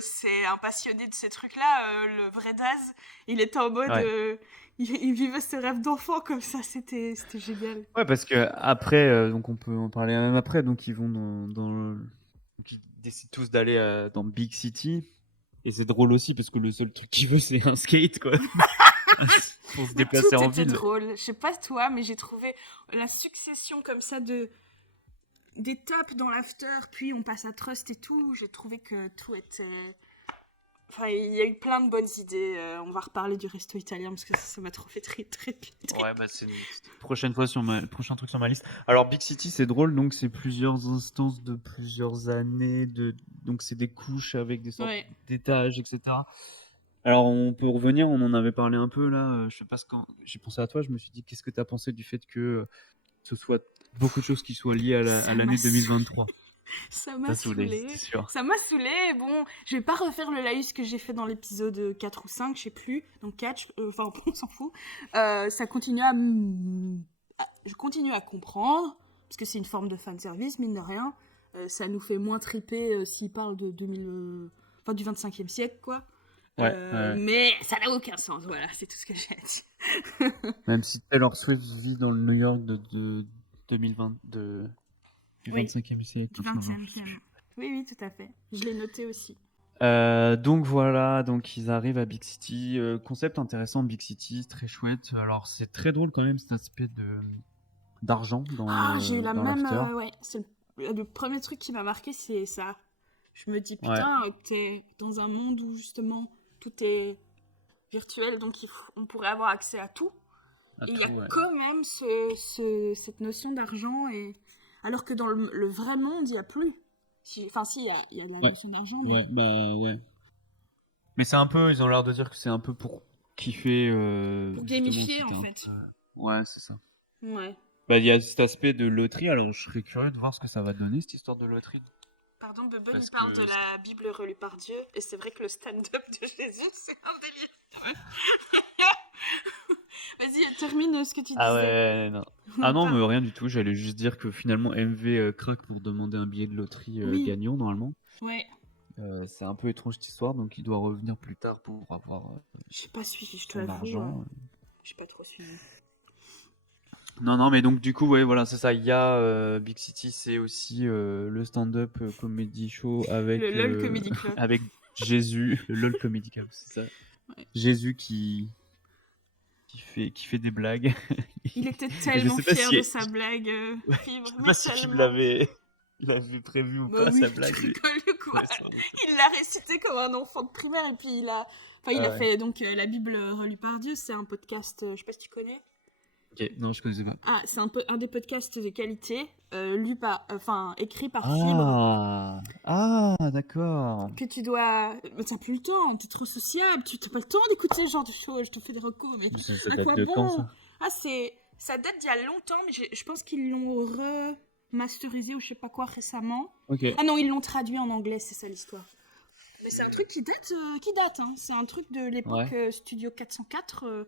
c'est un passionné de ces trucs-là, le vrai Daz. Il était en mode... Ouais. il vivait ce rêve d'enfant comme ça, c'était génial. Ouais, parce que après, donc on peut en parler même après, donc ils vont donc ils décident tous d'aller dans Big City. Et c'est drôle aussi parce que le seul truc qu'il veut, c'est un skate, quoi. Pour se Mais déplacer tout en était ville. drôle. Je sais pas toi, mais j'ai trouvé la succession comme ça d'étapes dans l'after, puis on passe à Trust et tout. J'ai trouvé que tout était... Enfin, il y a eu plein de bonnes idées. On va reparler du resto italien parce que ça m'a trop fait très. Ouais, bah c'est une prochaine fois prochain truc sur ma liste. Alors Big City, c'est drôle, donc c'est plusieurs instances de plusieurs années, donc c'est des couches avec des sortes Ouais. d'étages, etc. Alors on peut revenir, on en avait parlé un peu là. Je sais pas quand j'ai pensé à toi, je me suis dit qu'est-ce que tu as pensé du fait que ce soit beaucoup de choses qui soient liées à Ça l'année m'a 2023. Ça m'a T'as saoulé, saoulé. c'est sûr. Ça m'a saoulé. Bon, je vais pas refaire le laïus que j'ai fait dans l'épisode 4 ou 5, je sais plus. Donc 4, enfin, on s'en fout. Ça continue je continue à comprendre, parce que c'est une forme de fanservice, mine de rien. Ça nous fait moins triper s'il parle de 2000... enfin, du 25e siècle, quoi. Ouais, ouais. Mais ça n'a aucun sens, voilà, c'est tout ce que j'ai à dire. Même si Taylor Swift vit dans le New York de 2020, du Oui, 25e siècle. du Enfin, je sais 25e. plus. Oui, oui, tout à fait. Je l'ai noté aussi. Donc voilà, donc ils arrivent à Big City. Concept intéressant, Big City, très chouette. Alors c'est très drôle quand même cet aspect d'argent Ah, j'ai eu la dans même. l'after. Ouais, c'est le premier truc qui m'a marqué, c'est ça. Je me dis, Ouais, putain, t'es dans un monde où justement tout est virtuel, donc on pourrait avoir accès à tout. à Et il y tout, a ouais. quand même cette notion d'argent, alors que dans le vrai monde, il n'y a plus. Enfin, si, il y a la Ouais, notion d'argent, mais. ouais, bah ouais. Mais c'est un peu, ils ont l'air de dire que c'est un peu pour kiffer, Pour justement, gamifier, si en t'es un fait. peu. Ouais, c'est ça. Ouais. Bah, il y a cet aspect de loterie, alors je serais curieux de voir ce que ça va donner, cette histoire de loterie. Pardon, Bubble, il Parce parle de que. la Bible relue par Dieu, et c'est vrai que le stand-up de Jésus, c'est un délire. Vas-y, termine ce que tu Ah disais. ouais, non. Ah non, Pardon. mais rien du tout. J'allais juste dire que finalement MV craque pour demander un billet de loterie Oui, gagnant normalement. ouais. C'est un peu étrange cette histoire, donc il doit revenir plus tard pour avoir J'ai pas suivi, je son t'avoue. argent. J'ai pas trop suivi. Non, non, mais donc du coup, ouais, voilà, c'est ça. Il y a Big City, c'est aussi le stand-up comedy show Le LOL Comedy Club. avec Jésus, le LOL Comedy Club, c'est ça. Ouais. Jésus qui fait des blagues. Il était Et je tellement sais pas fier si, de sa blague, je Fibre, sais mais pas si Fib tellement. l'avait prévu ou Bah pas oui, sa blague. tu Mais... rigoles quoi. Ouais, ça, Il l'a récité comme un enfant de primaire et puis il a ah ouais. fait donc la Bible relue par Dieu, c'est un podcast, je sais pas si tu connais. Ok, non, je connaissais pas. Ah, c'est un des podcasts de qualité, écrit par Fibre, D'accord. que tu dois... Mais t'as plus le temps, t'es trop sociable, tu t'as pas le temps d'écouter ce genre de choses, je te fais des recours, mais Ça à date quoi de quand bon? ça? Ah, ça date d'il y a longtemps, mais je pense qu'ils l'ont remasterisé ou je sais pas quoi récemment. Ok. Ah non, ils l'ont traduit en anglais, c'est ça l'histoire. Mais c'est un truc qui date, hein. C'est un truc de l'époque Ouais. Studio 404.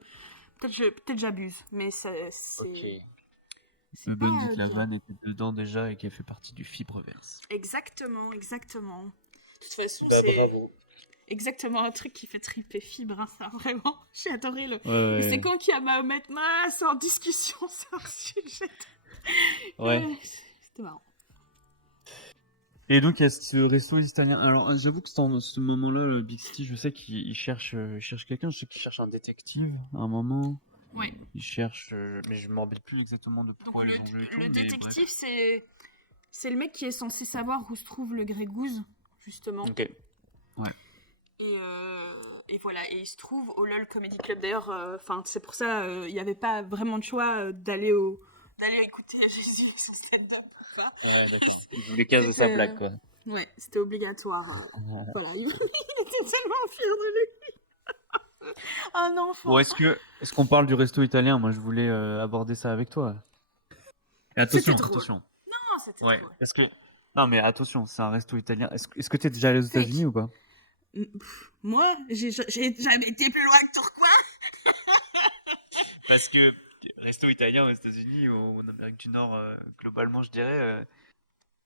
Peut-être j'abuse, mais c'est Me pas bonne dit que la bien. vanne était dedans déjà et qu'elle fait partie du Fibreverse. Exactement, exactement. De toute façon, Bah c'est bravo. exactement un truc qui fait triper Fibre, hein, ça, vraiment. J'ai adoré le... Ouais, Mais c'est ouais. quand qu'il y a Mahomet Mas en discussion sur un sujet. Ouais. C'était marrant. Et donc, il y a ce resto italien. Alors, j'avoue que ce moment-là, le Big City, je sais qu'il cherche quelqu'un. Je sais qu'il cherche un détective à un moment. Ouais. Il cherche, mais je me rappelle plus exactement de Donc pourquoi ils ont joué et tout, le mais détective, bref. c'est le mec qui est censé savoir où se trouve le Grégouze, justement. Ok. Ouais. Et voilà, et il se trouve au LOL Comedy Club. D'ailleurs, c'est pour ça, il n'y avait pas vraiment de choix d'aller écouter Jésus son stand-up pour ça. Ouais, d'accord. Il voulait caser sa plaque, quoi. Ouais, c'était obligatoire. Voilà, il était tellement fier de lui. Un Bon, enfant. est-ce qu'on parle du resto italien? Moi, je voulais aborder ça avec toi. Et C'était attention, drôle. attention. Non, c'était Ouais. drôle. Parce que non, mais attention, c'est un resto italien. Est-ce que t'es déjà allé aux États-Unis Fake. ou pas? Moi, j'ai jamais été plus loin que Tourcoing. Parce que resto italien aux États-Unis ou en Amérique du Nord, globalement, je dirais,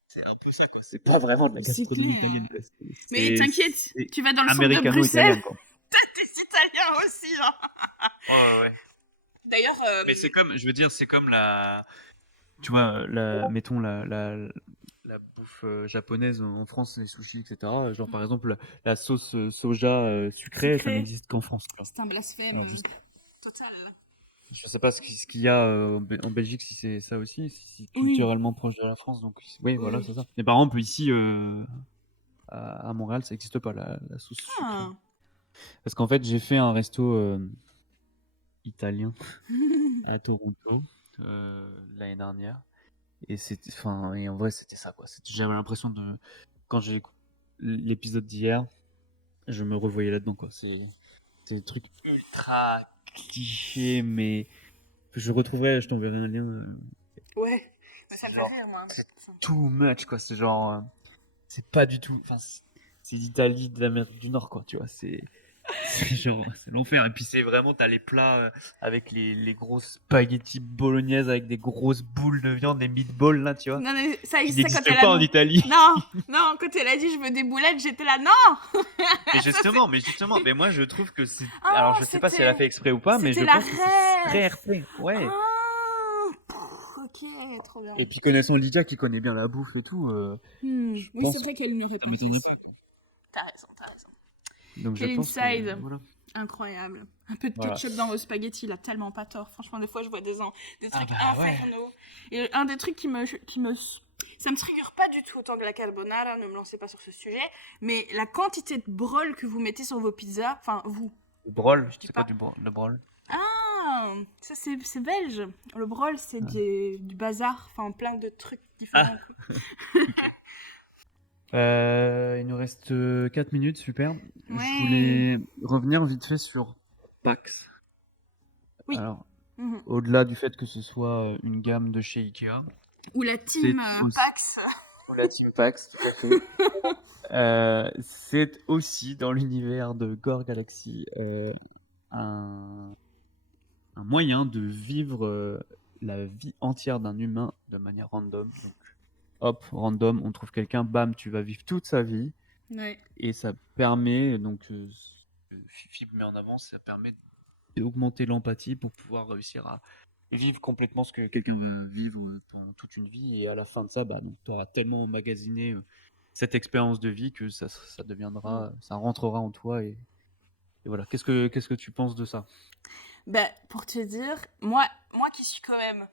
c'est un peu ça, quoi. C'est pas vraiment de la C'est gastronomie clair. italienne, quoi. Mais t'inquiète, C'est tu vas dans le centre de Bruxelles, américano-italien, quoi. t'as des Italiens aussi. Hein. Ouais, ouais. D'ailleurs, Mais c'est comme, je veux dire, c'est comme tu vois, mettons la bouffe japonaise en France, les sushis, etc. Genre, par exemple, la sauce soja sucrée, ça sucré, n'existe qu'en France, quoi. c'est un blasphème Alors, total. je sais pas ce qu'il y a en Belgique, si c'est ça aussi, si c'est Oui. culturellement proche de la France. Donc, oui, voilà, Oui. c'est ça. Mais par exemple, ici, à Montréal, ça n'existe pas, la sauce sucrée. Ah. Parce qu'en fait, j'ai fait un resto italien à Toronto l'année dernière. Et en vrai, c'était ça, quoi. J'avais l'impression de, quand j'ai écouté l'épisode d'hier, je me revoyais là-dedans, quoi. C'est des trucs ultra clichés, mais je retrouverai, je t'enverrai un lien. Ouais, bah, ça me fait Genre, rire, moi. c'est too much, quoi. C'est genre, c'est pas du tout, enfin, c'est l'Italie de l'Amérique du Nord, quoi. Tu vois, c'est genre, c'est l'enfer. Et puis c'est vraiment, t'as les plats avec les grosses spaghettis bolognaises avec des grosses boules de viande, des meatballs, là, tu vois, Non, mais ça, qui quand n'existent elle a pas en Italie. Non, non, quand elle a dit je veux des boulettes, j'étais là, non. Mais moi je trouve que c'est. Alors Oh, je sais pas si elle a fait exprès ou pas, mais c'était je la pense que c'est très ref. RP. Ouais. Ah, ok, trop bien. Et puis connaissant Lydia qui connaît bien la bouffe et tout, je Oui, c'est pense vrai qu'elle n'aurait que ça pas fait m'étonnerait ça. pas, quoi. T'as raison, t'as raison. Donc je Quel pense que inside. voilà. Incroyable. Un peu de Voilà. ketchup dans vos spaghettis, il a tellement pas tort. Franchement, des fois, je vois des Ah trucs bah ouais. infernaux. Et un des trucs ça me trigger pas du tout autant que la carbonara, ne me lancez pas sur ce sujet, mais la quantité de brol que vous mettez sur vos pizzas, enfin, vous, Le brol, je dis c'est quoi pas. le brol? Ah, ça c'est belge. Le brol, c'est Ah. du bazar, enfin, plein de trucs différents. Ah. Ok. Il nous reste 4 minutes, super. Je Ouais. voulais revenir vite fait sur Pax. Oui. Alors, Mhm. au-delà du fait que ce soit une gamme de chez Ikea, Ou la c'est team aussi. Pax. Ou la Team Pax, tout à fait. C'est aussi dans l'univers de Gore Galaxy un, un moyen de vivre la vie entière d'un humain de manière random. Donc, hop, random, on trouve quelqu'un, bam, tu vas vivre toute sa vie. Ouais. Et ça permet, donc, Fifi met en avant, ça permet d'augmenter l'empathie pour pouvoir réussir à vivre complètement ce que quelqu'un va vivre pendant toute une vie. Et à la fin de ça, bah, donc, tu auras tellement emmagasiné cette expérience de vie que ça deviendra, ça rentrera en toi. Et voilà. Qu'est-ce que tu penses de ça? Bah, pour te dire, moi qui suis quand même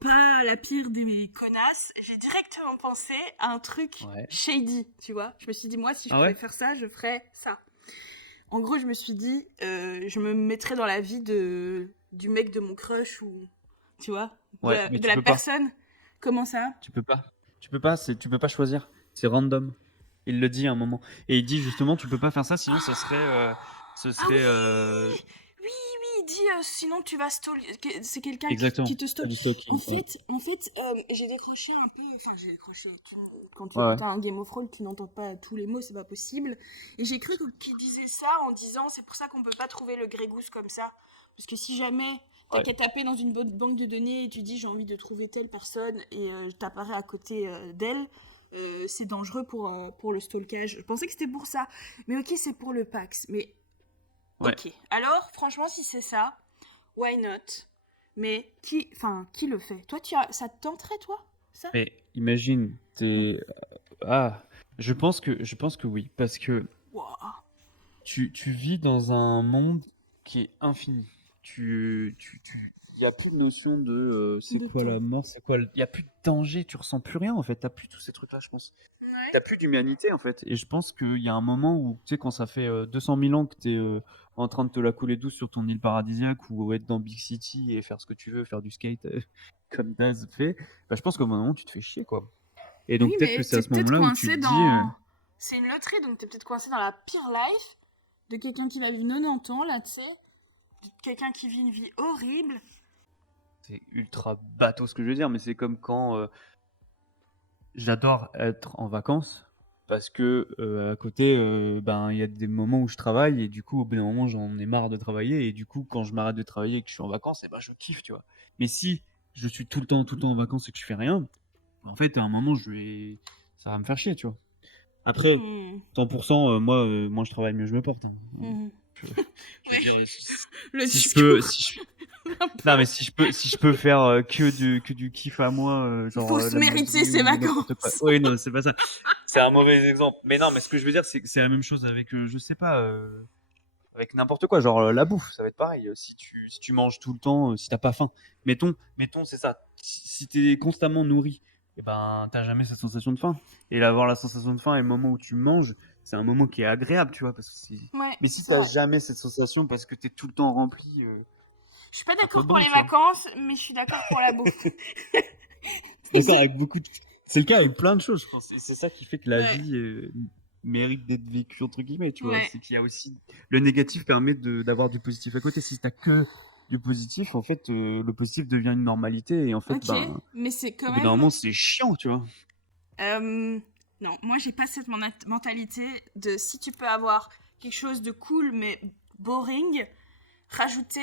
pas la pire des connasses, j'ai directement pensé à un truc Ouais. shady, tu vois. Je me suis dit, moi, si je Ah pouvais ouais? faire ça, je ferais ça. En gros, je me suis dit, je me mettrais dans la vie du mec de mon crush ou, tu vois, Ouais, mais de tu la peux pas. personne. Comment ça? Tu peux pas. Tu peux pas choisir. C'est random. Il le dit à un moment. Et il dit justement, tu peux pas faire ça, sinon ça serait, ce Ah serait, oui! Oui, oui, il dit sinon tu vas stalker. C'est quelqu'un qui exactement. te C'est stalk. du stalking. Ouais. J'ai décroché un peu. Enfin, j'ai décroché. Quand tu Ouais, écoutes ouais. un Game of Thrones, tu n'entends pas tous les mots, c'est pas possible. Et j'ai cru qu'il disait ça en disant c'est pour ça qu'on peut pas trouver le Grégousse comme ça. Parce que si jamais t'as Ouais. qu'à taper dans une banque de données et tu dis j'ai envie de trouver telle personne et t'apparais à côté d'elle, c'est dangereux pour le stalkage. Je pensais que c'était pour ça. Mais ok, c'est pour le Pax. Mais Ouais. ok. Alors, franchement, si c'est ça, why not? Mais qui le fait? Toi, ça te tenterait, toi? ça? Mais imagine, ah, je pense que oui, parce que Wouah. tu vis dans un monde qui est infini. Il n'y a plus de notion de c'est De quoi temps. la mort, c'est quoi. Il n'y a plus de danger, tu ressens plus rien en fait. T'as plus tous ces trucs-là, je pense. T'as plus d'humanité en fait. Et je pense qu'il y a un moment où, tu sais, quand ça fait 200 000 ans que t'es en train de te la couler douce sur ton île paradisiaque ou être dans Big City et faire ce que tu veux, faire du skate comme Daz fait, bah, je pense qu'au moment tu te fais chier quoi. Et Oui, donc peut-être que mais c'est t'es à ce peut-être moment-là où tu coincé te dis. dans. C'est une loterie, donc t'es peut-être coincé dans la pire life de quelqu'un qui va vivre 90 ans, là, tu sais. De quelqu'un qui vit une vie horrible. C'est ultra bateau ce que je veux dire, mais c'est comme quand j'adore être en vacances parce que à côté, ben il y a des moments où je travaille et du coup au bout d'un moment j'en ai marre de travailler et du coup quand je m'arrête de travailler et que je suis en vacances, et ben je kiffe, tu vois. Mais si je suis tout le temps en vacances et que je fais rien, en fait à un moment ça va me faire chier, tu vois. Après, Hmm. 100%, moi je travaille mieux, je me porte, hein. Mhm. Je veux Ouais, dire, le si je peux, discours. Un non, peu. mais si je peux faire que du kiff à moi, Il genre faut se la mériter loterie ses ou n'importe quoi. vacances. Oui, non, c'est pas ça. C'est un mauvais exemple. Mais non, mais ce que je veux dire, c'est que c'est la même chose avec, je sais pas, avec n'importe quoi. Genre la bouffe, ça va être pareil. Si tu manges tout le temps, si t'as pas faim. Mettons, c'est ça. Si t'es constamment nourri, et ben, t'as jamais cette sensation de faim. Et avoir la sensation de faim et le moment où tu manges, c'est un moment qui est agréable, tu vois. Parce que Ouais, Mais si c'est t'as vrai. jamais cette sensation parce que t'es tout le temps rempli, Je suis pas un peu d'accord pour bris, les tu vois. vacances, mais je suis d'accord pour la bouffe. D'accord avec beaucoup de. C'est le cas avec plein de choses, je pense. Et c'est ça qui fait que la Ouais, vie mérite d'être vécue, entre guillemets, tu vois. ouais. C'est qu'il y a aussi. Le négatif permet d'avoir du positif à côté. Si t'as que du positif, en fait, le positif devient une normalité. Et en fait, Ok, ben, mais c'est quand au bout d'un même. moment, c'est chiant, tu vois. Non, moi j'ai pas cette mentalité de si tu peux avoir quelque chose de cool mais boring, rajouter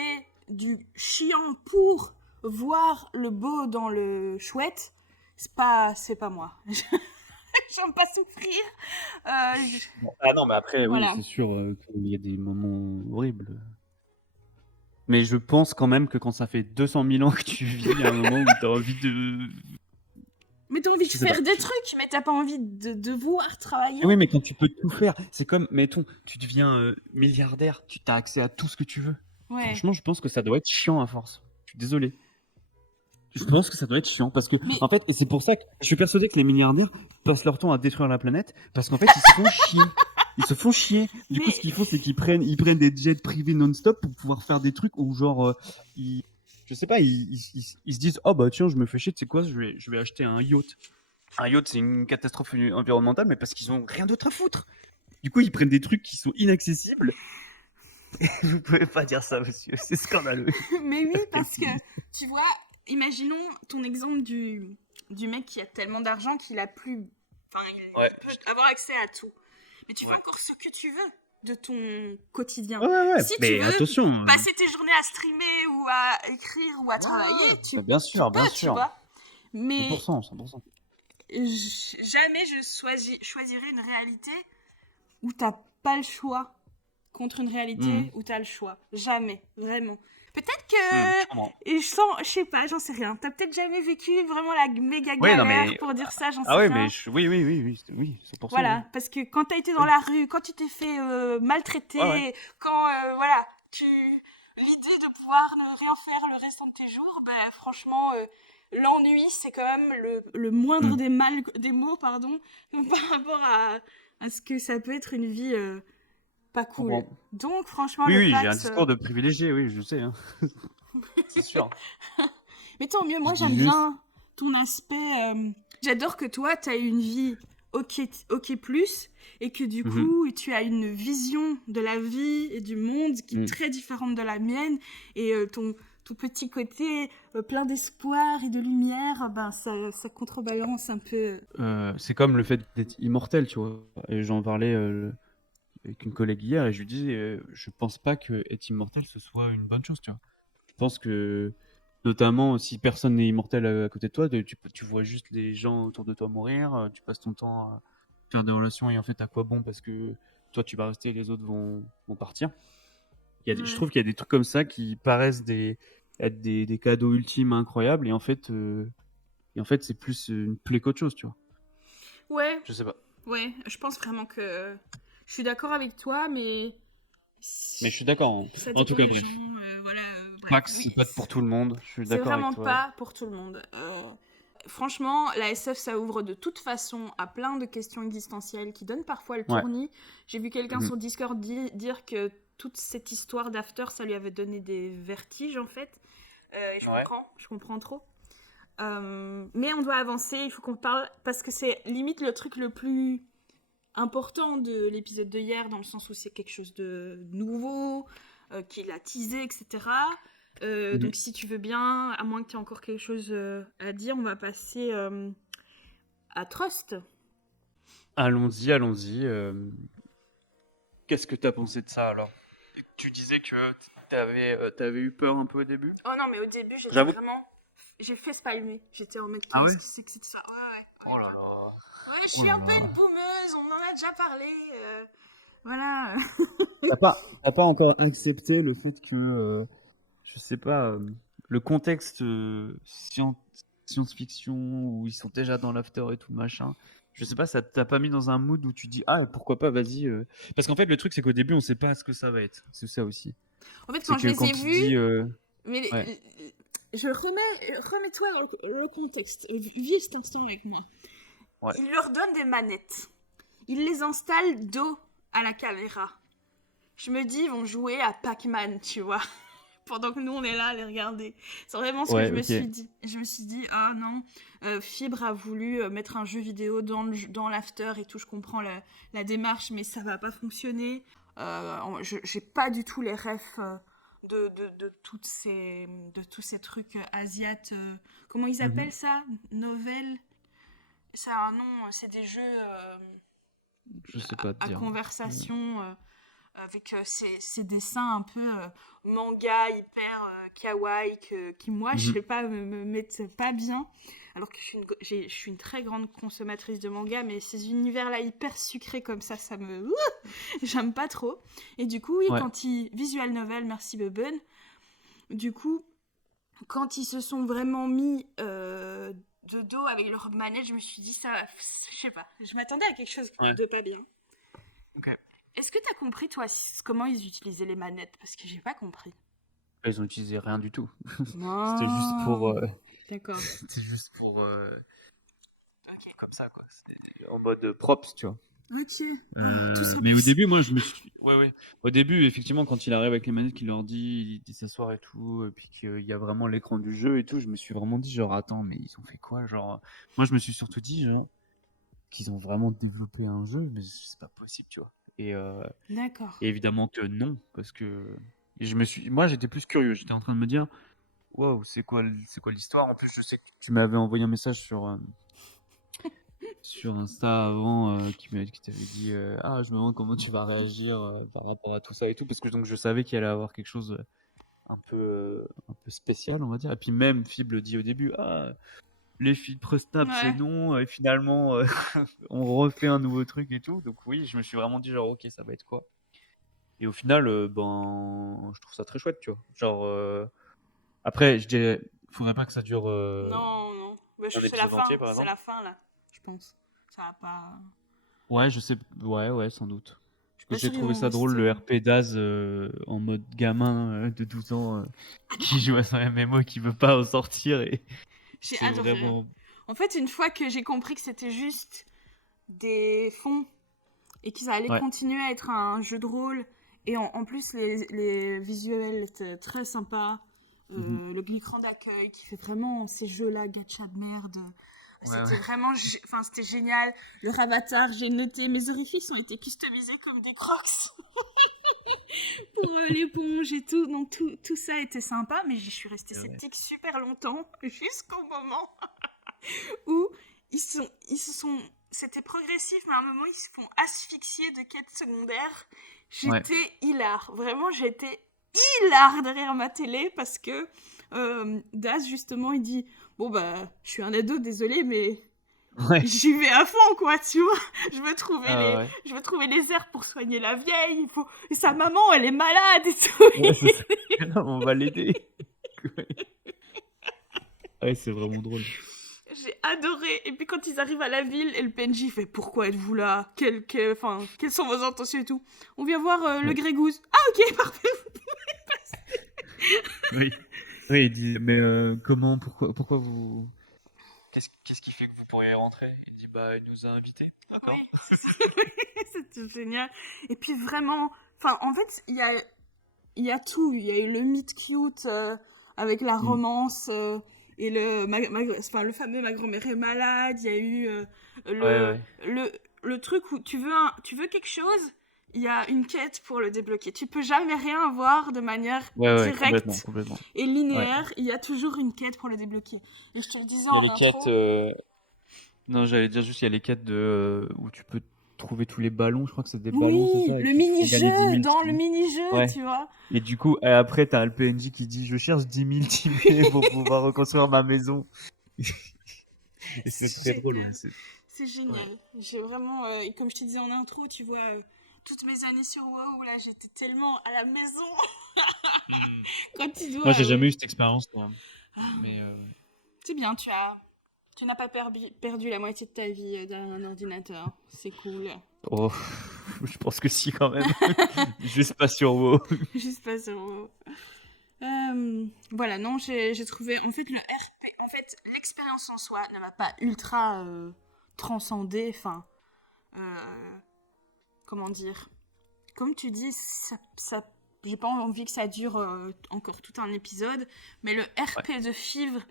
du chiant pour voir le beau dans le chouette, c'est pas moi. J'aime pas souffrir. Bon. Ah non, mais après, oui, Voilà. c'est sûr qu'il y a des moments horribles. Mais je pense quand même que quand ça fait 200 000 ans que tu vis, il y a un moment où t'as envie de. Mais t'as envie de Je sais pas. faire des trucs, mais t'as pas envie de devoir travailler. Eh oui, mais quand tu peux tout faire, c'est comme, mettons, tu deviens milliardaire, tu as accès à tout ce que tu veux. Ouais. Franchement, je pense que ça doit être chiant à force. Je suis désolé. Je pense que ça doit être chiant parce que, Mais en fait, et c'est pour ça que je suis persuadé que les milliardaires passent leur temps à détruire la planète parce qu'en fait, ils se font chier. Ils se font chier. Du coup, ce mais qu'ils font, c'est qu'ils prennent des jets privés non-stop pour pouvoir faire des trucs où, genre, ils, je sais pas, ils se disent, oh bah tiens, je me fais chier, tu sais quoi, je vais acheter un yacht. Un yacht, c'est une catastrophe environnementale, mais parce qu'ils ont rien d'autre à foutre. Du coup, ils prennent des trucs qui sont inaccessibles. Vous pouvez pas dire ça, monsieur. C'est scandaleux. Mais oui, Quel parce que, cynisme. tu vois, imaginons ton exemple du mec qui a tellement d'argent qu'il a plus. Enfin, Ouais. il peut avoir accès à tout. Mais tu fais Ouais. encore ce que tu veux de ton quotidien. Ouais, ouais, ouais. Si tu Mais veux attention. passer tes journées à streamer ou à écrire ou à Ouais, travailler, ouais. tu, Bah, bien tu sûr, peux, bien tu sûr. vois. Mais 100%, 100%. jamais je choisirais une réalité où t'as pas le choix contre une réalité Mhm. où t'as le choix. Jamais, vraiment. Peut-être que Je comprends. je sais pas, j'en sais rien. T'as peut-être jamais vécu vraiment la méga Oui, non, galère mais. pour dire ça, j'en Ah sais ouais, mais rien. oui, oui, oui, oui, oui, 100%, oui. Voilà, parce que quand t'as été dans Oui. la rue, quand tu t'es fait Ouais, ouais. maltraiter, quand voilà, l'idée de pouvoir ne rien faire le restant de tes jours, ben franchement, l'ennui c'est quand même le moindre Mhm. des mots, pardon, par rapport à ce que ça peut être une vie pas Je cool. comprends. Donc franchement Oui, le oui, j'ai un tax, discours de privilégié, oui, je sais, hein. C'est sûr. mais tant mieux, Je moi dis j'aime juste. bien ton aspect. J'adore que toi, tu as une vie ok, ok plus, et que du Mhm. coup, tu as une vision de la vie et du monde qui est Mhm. très différente de la mienne, et ton petit côté plein d'espoir et de lumière, ben ça contrebalance un peu. C'est comme le fait d'être immortel, tu vois. Et j'en parlais avec une collègue hier et je lui disais, je pense pas que être immortel ce soit une bonne chose, tu vois. Je pense que, notamment, si personne n'est immortel à côté de toi, tu vois juste les gens autour de toi mourir, tu passes ton temps à faire des relations et en fait, à quoi bon parce que toi tu vas rester et les autres vont partir. Je Ouais. trouve qu'il y a des trucs comme ça qui paraissent être des cadeaux ultimes incroyables et en fait, Et en fait, c'est plus une plaie qu'autre chose, tu vois. Ouais, Je sais pas. ouais, je pense vraiment que je suis d'accord avec toi, mais Mais je suis d'accord. ça En tout dépend cas, des bref. gens. Voilà, bref. Pax, c'est pas pour tout le monde. Je suis C'est d'accord avec vraiment toi. pas pour tout le monde. Franchement, la SF, ça ouvre de toute façon à plein de questions existentielles qui donnent parfois le Ouais. tournis. J'ai vu quelqu'un Mhm. sur Discord dire que toute cette histoire d'After, ça lui avait donné des vertiges en fait. Et Ouais. je comprends trop. Mais on doit avancer, il faut qu'on parle, parce que c'est limite le truc le plus important de l'épisode de hier, dans le sens où c'est quelque chose de nouveau, qu'il a teasé, etc. Donc si tu veux bien, à moins que tu aies encore quelque chose à dire, on va passer à Trust. Allons-y, allons-y. Qu'est-ce que t'as pensé de ça alors? Tu disais que t'avais eu peur un peu au début? Oh non, mais au début, j'étais J'avoue. vraiment... J'ai fait spalmer. J'étais en mode, Ah ouais? qu'est-ce que c'est que ça? Ouais, Oh là là. ouais, je Oh suis là un peu là. une boumeuse, on en a déjà parlé. Voilà. T'as pas encore accepté le fait que, je sais pas, le contexte science-fiction où ils sont déjà dans l'after et tout machin. Je sais pas, ça t'a pas mis dans un mood où tu dis ah pourquoi pas, vas-y. Parce qu'en fait le truc c'est qu'au début on sait pas ce que ça va être. C'est ça aussi. En fait, C'est quand je que les ai quand il vus, dit mais ouais remets-toi dans le contexte. Vis cet instant avec moi. ouais Il leur donne des manettes. Il les installe dos à la caméra. Je me dis, ils vont jouer à Pac-Man, tu vois. Pendant que nous, on est là à les regarder. C'est vraiment ce que je me ok suis dit. Je me suis dit, ah non, Fibre a voulu mettre un jeu vidéo dans l'after et tout. Je comprends la démarche, mais ça va pas fonctionner. J'ai pas du tout les refs de tous ces trucs asiates. Comment ils Mhm. appellent ça? Novel? Ça a un nom, c'est des jeux Je sais pas te à dire. conversation avec ces dessins un peu manga hyper kawaii qui moi je Mhm. sais pas me mettent pas bien, alors que je suis une très grande consommatrice de manga, mais ces univers là hyper sucrés comme ça me j'aime pas trop. Et du coup oui, Ouais. quand ils visual novel, merci Bubben, du coup quand ils se sont vraiment mis de dos avec leur manette, je me suis dit ça, je sais pas, je m'attendais à quelque chose Ouais. de pas bien. Ok. Est-ce que t'as compris, toi, comment ils utilisaient les manettes? Parce que j'ai pas compris. Ils ont utilisé rien du tout. Non. C'était juste pour D'accord. c'était juste pour Ok. comme ça quoi. C'était en mode props, tu vois. Ok. Tout ça Mais au plus. début, moi, je me suis. Ouais, ouais. Au début, effectivement, quand il arrive avec les manettes, qu'il leur dit, il dit s'asseoir et tout, et puis qu'il y a vraiment l'écran du jeu et tout, je me suis vraiment dit, genre, attends, mais ils ont fait quoi? Genre, moi, je me suis surtout dit, genre, qu'ils ont vraiment développé un jeu, mais c'est pas possible, tu vois. D'accord. Et évidemment que non, parce que. Et moi, j'étais plus curieux. J'étais en train de me dire, waouh, c'est quoi l'histoire? En plus, je sais que tu m'avais envoyé un message sur Insta avant qui t'avait dit ah je me demande comment tu vas réagir par rapport à tout ça et tout parce que donc je savais qu'il allait avoir quelque chose un peu spécial on va dire et puis même Fib le dit au début ah les filtres Snap c'est Ouais. non et finalement on refait un nouveau truc et tout donc oui je me suis vraiment dit genre ok ça va être quoi et au final ben je trouve ça très chouette tu vois genre après je dirais faudrait pas que ça dure Non, non. Bah, un c'est la épisode fin. entier par C'est exemple. la fin, là. Je pense. Ça va pas. Ouais, je sais. Ouais, ouais, sans doute. Parce que Bien j'ai sûr, ils trouvé vont ça drôle, rester. le RP Daz en mode gamin de 12 ans qui joue à son MMO et qui veut pas en sortir. Et J'ai c'est adoré. vraiment. En fait, une fois que j'ai compris que c'était juste des fonds et qu'ils allaient Ouais. continuer à être un jeu de rôle, et en plus, les visuels étaient très sympas. Mhm. Le l'écran d'accueil qui fait vraiment ces jeux-là, gacha de merde. Ouais, C'était ouais. vraiment, enfin c'était génial. Leur avatar, j'ai noté, mes orifices ont été customisés comme des crocs pour l'éponge et tout. Donc tout ça était sympa, mais je suis restée C'est vrai. sceptique super longtemps, jusqu'au moment où ils se sont, c'était progressif, mais à un moment ils se font asphyxier de quêtes secondaires. Ouais. J'étais hilar, vraiment j'étais hilar derrière ma télé parce que Daz justement il dit bon bah je suis un ado désolé mais Ouais. j'y vais à fond quoi tu vois, Ah ouais. je veux trouver les herbes pour soigner la vieille, il faut, et sa maman elle est malade et tout. Ouais, c'est ça. On va l'aider. Ouais, ouais, c'est vraiment drôle. adoré. Et puis quand ils arrivent à la ville, et le PNJ fait pourquoi êtes-vous là? Quelles sont vos intentions et tout? On vient voir le Ouais. Grégouze. Ah ok, parfait. Oui. Oui, il dit, mais comment, pourquoi vous. Qu'est-ce qui fait que vous pourriez rentrer? Il dit, bah, il nous a invités. D'accord. Oui, c'était génial. Et puis vraiment, enfin en fait, il y a tout. Il y a eu le meet cute avec la Mm. romance et le fameux ma grand-mère est malade. Il y a eu Ouais, le, ouais. le truc où tu veux quelque chose, il y a une quête pour le débloquer. Tu peux jamais rien avoir de manière Ouais, ouais, complètement, directe complètement. et Ouais. linéaire. Il y a toujours une quête pour le débloquer. Et je te le disais Il y a en les quêtes. intro. Non, j'allais dire juste, il y a les quêtes où tu peux trouver tous les ballons. Je crois que c'est des ballons, c'est ça, Oui, et le tu peux gagner 10 mini-jeu, 000 dans le tickets. mini-jeu, Ouais. tu vois. Et du coup, après, t'as le PNJ qui dit, je cherche 10 000 tickets pour pouvoir reconstruire ma maison. Et c'est C'est très drôle. génial. Ouais. C'est Ouais. génial. J'ai vraiment, et comme je te disais en intro, tu vois, toutes mes années sur WoW, là, j'étais tellement à la maison Mm. quand tu Moi, dois. j'ai jamais eu cette expérience, moi. Ah, Mais c'est bien, tu n'as pas perdu la moitié de ta vie derrière un ordinateur. C'est cool. oh, je pense que si, quand même. Juste pas sur WoW. Juste pas sur WoW. Voilà, non, j'ai trouvé. En fait, le RP, en fait, l'expérience en soi ne m'a pas ultra transcendée. Enfin, euh, comment dire? Comme tu dis, j'ai pas envie que ça dure encore tout un épisode, mais le Ouais. RP de Fibre,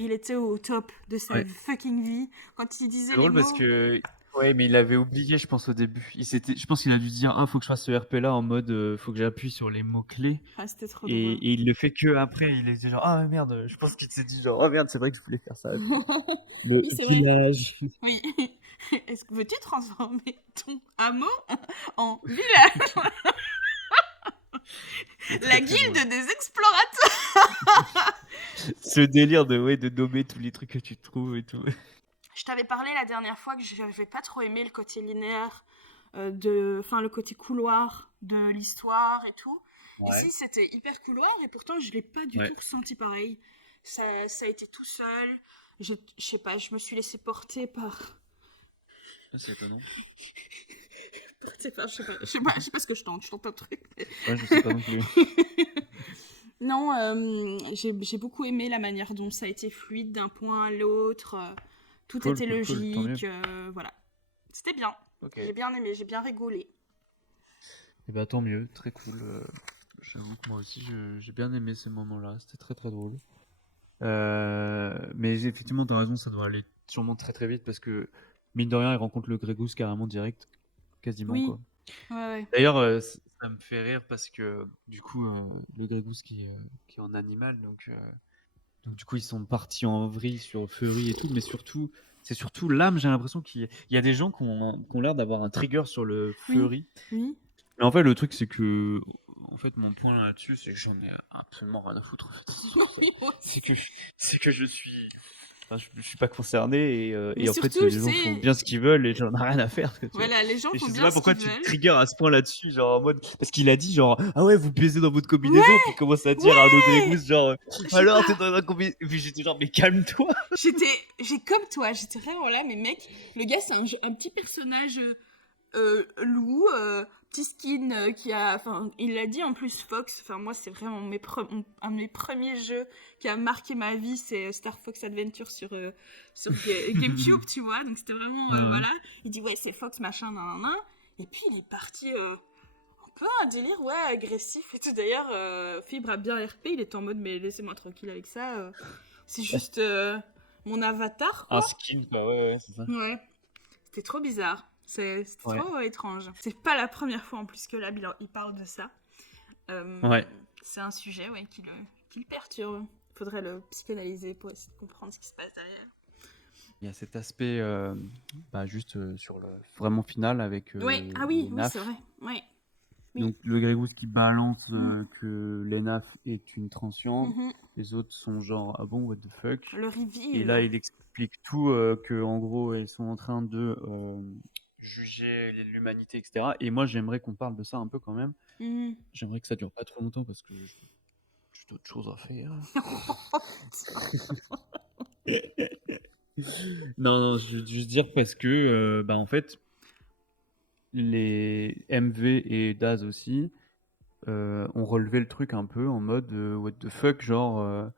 il était au top de sa Ouais. fucking vie. Quand il disait C'est les drôle parce mots, que. Ouais, mais il avait oublié, je pense, au début. Je pense qu'il a dû se dire, ah, faut que je fasse ce RP-là en mode, faut que j'appuie sur les mots-clés. ah, c'était trop Et, drôle. et il le fait que après. Il est genre, ah, merde, je pense qu'il s'est dit, genre, oh merde, c'est vrai que je voulais faire ça. Le Oui, c'est vrai. village. Oui. Est-ce que veux-tu transformer ton hameau en village? C'est La très très drôle. guilde des explorateurs. Ce délire de nommer tous les trucs que tu trouves et tout. Je t'avais parlé la dernière fois que j'avais pas trop aimé le côté linéaire, le côté couloir de l'histoire et tout. Ouais. Ici, c'était hyper couloir et pourtant, je l'ai pas du Ouais. tout ressenti pareil. Ça a été tout seul. Je sais pas, je me suis laissée porter par. C'est étonnant. Je sais pas ce que je tente un truc. Ouais, je sais pas non plus. Non, j'ai beaucoup aimé la manière dont ça a été fluide d'un point à l'autre. Tout Cool, était cool, cool, tant mieux. logique. Voilà. C'était bien. Ok. J'ai bien aimé, j'ai bien rigolé. Et bah tant mieux, très cool. J'avoue que moi aussi j'ai bien aimé ces moments-là, c'était très très drôle. Mais effectivement, t'as raison, ça doit aller sûrement très très vite parce que mine de rien, il rencontre le Grégousse carrément direct, quasiment Oui, quoi. ouais, ouais. D'ailleurs, ça me fait rire parce que du coup, le Grégousse qui est en animal, donc du coup ils sont partis en vrille sur Fury et tout, mais surtout, c'est surtout l'âme, j'ai l'impression qu'il y a des gens qui ont l'air d'avoir un trigger sur le Oui, Fury. oui. Mais en fait, le truc, c'est que, en fait, mon point là-dessus, c'est que j'en ai absolument rien à foutre, en fait, sur ça. Oui, moi C'est aussi. que, c'est que je suis, enfin, je suis pas concerné Mais et en fait, surtout, je les gens font sais, bien ce qu'ils veulent et j'en ai rien à faire, quoi, tu vois. voilà, les gens Et font je sais bien pas ce pourquoi qu'ils tu te veulent. triggers à ce point là-dessus, genre en mode, parce qu'il a dit genre, ah ouais, vous baisez dans votre Ouais, combinaison, puis il commence à dire à le ouais. Grégousse, genre, Je sais alors t'es pas. dans un combinaison, et puis j'étais genre, mais calme-toi. J'ai comme toi, j'étais vraiment là, mais mec, le gars, c'est un petit personnage loup, petit skin qui a. Enfin, il l'a dit en plus, Fox. Enfin, moi, c'est vraiment un de mes premiers jeux qui a marqué ma vie, c'est Star Fox Adventure sur GameCube, tu vois. Donc, c'était vraiment. Ouais, ouais. Voilà. Il dit, ouais, c'est Fox, machin, nan, nan, nan. Et puis, il est parti. Un peu un délire, ouais, agressif et tout. D'ailleurs, Fibre a bien RP, il est en mode, mais laissez-moi tranquille avec ça. C'est juste mon avatar, Un quoi. skin, quoi, ouais, ouais, c'est ça. Ouais. C'était trop bizarre. C'était Ouais. trop étrange. C'est pas la première fois en plus que là, il parle de ça. Ouais. C'est un sujet ouais, qui le perturbe. Faudrait le psychanalyser pour essayer de comprendre ce qui se passe derrière. Il y a cet aspect juste sur le vraiment final avec Ouais, ah les oui, oui, c'est NAF. vrai. Ouais. Oui. Donc le Grégousse qui balance Mm. que l'ENAF est une transiente, Mhm. les autres sont genre ah bon what the fuck. Le Et reveal. là il explique tout que en gros ils sont en train de juger l'humanité etc. Et moi j'aimerais qu'on parle de ça un peu quand même. Mhm. J'aimerais que ça dure pas trop longtemps parce que j'ai d'autres choses à faire. Non, je veux juste dire parce que, bah, en fait, les MV et Daz aussi ont relevé le truc un peu en mode what the fuck, genre,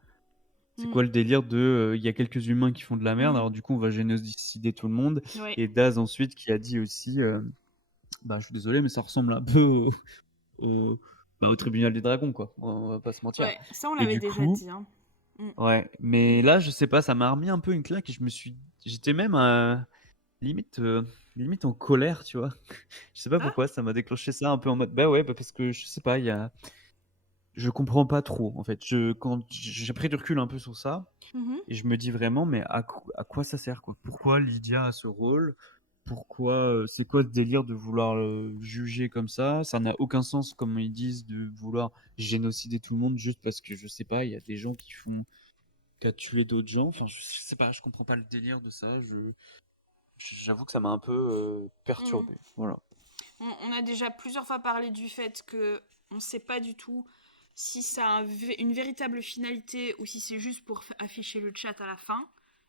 c'est quoi Mm. le délire de il y a quelques humains qui font de la merde, Mm. alors du coup on va génocider tout le monde. Ouais. Et Daz ensuite qui a dit aussi, bah je suis désolé, mais ça ressemble un peu au, au tribunal des dragons, quoi. On va pas se mentir. Ouais, ça on Et l'avait du déjà coup, dit. Hein. Mm. ouais, mais là je sais pas, ça m'a remis un peu une claque et j'étais même limite, limite en colère, tu vois. Je sais pas Ah. pourquoi, ça m'a déclenché ça un peu en mode, bah ouais, bah parce que je sais pas, je comprends pas trop en fait. Quand j'ai pris du recul un peu sur ça Mhm. et je me dis vraiment, mais à quoi ça sert, quoi? Pourquoi Lydia a ce rôle? Pourquoi, c'est quoi ce délire de vouloir juger comme ça? Ça n'a aucun sens, comme ils disent, de vouloir génocider tout le monde juste parce que je sais pas, il y a des gens qui a tué d'autres gens. Enfin, je sais pas, je comprends pas le délire de ça. J'avoue que ça m'a un peu Mm. perturbé. Voilà. On a déjà plusieurs fois parlé du fait que on sait pas du tout si ça a une véritable finalité ou si c'est juste pour afficher le chat à la fin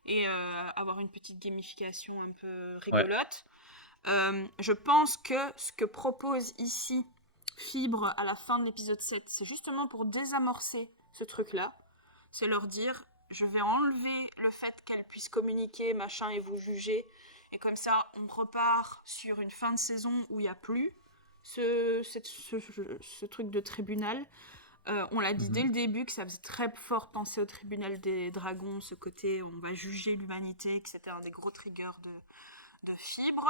et avoir une petite gamification un peu Ouais. rigolote. Je pense que ce que propose ici Fibre à la fin de l'épisode 7, c'est justement pour désamorcer ce truc-là. C'est leur dire, je vais enlever le fait qu'elle puisse communiquer, machin, et vous juger. Et comme ça, on repart sur une fin de saison où il n'y a plus ce truc de tribunal. On l'a dit dès Mhm. le début que ça faisait très fort penser au tribunal des dragons, ce côté on va juger l'humanité, que c'était un des gros triggers de Fibre.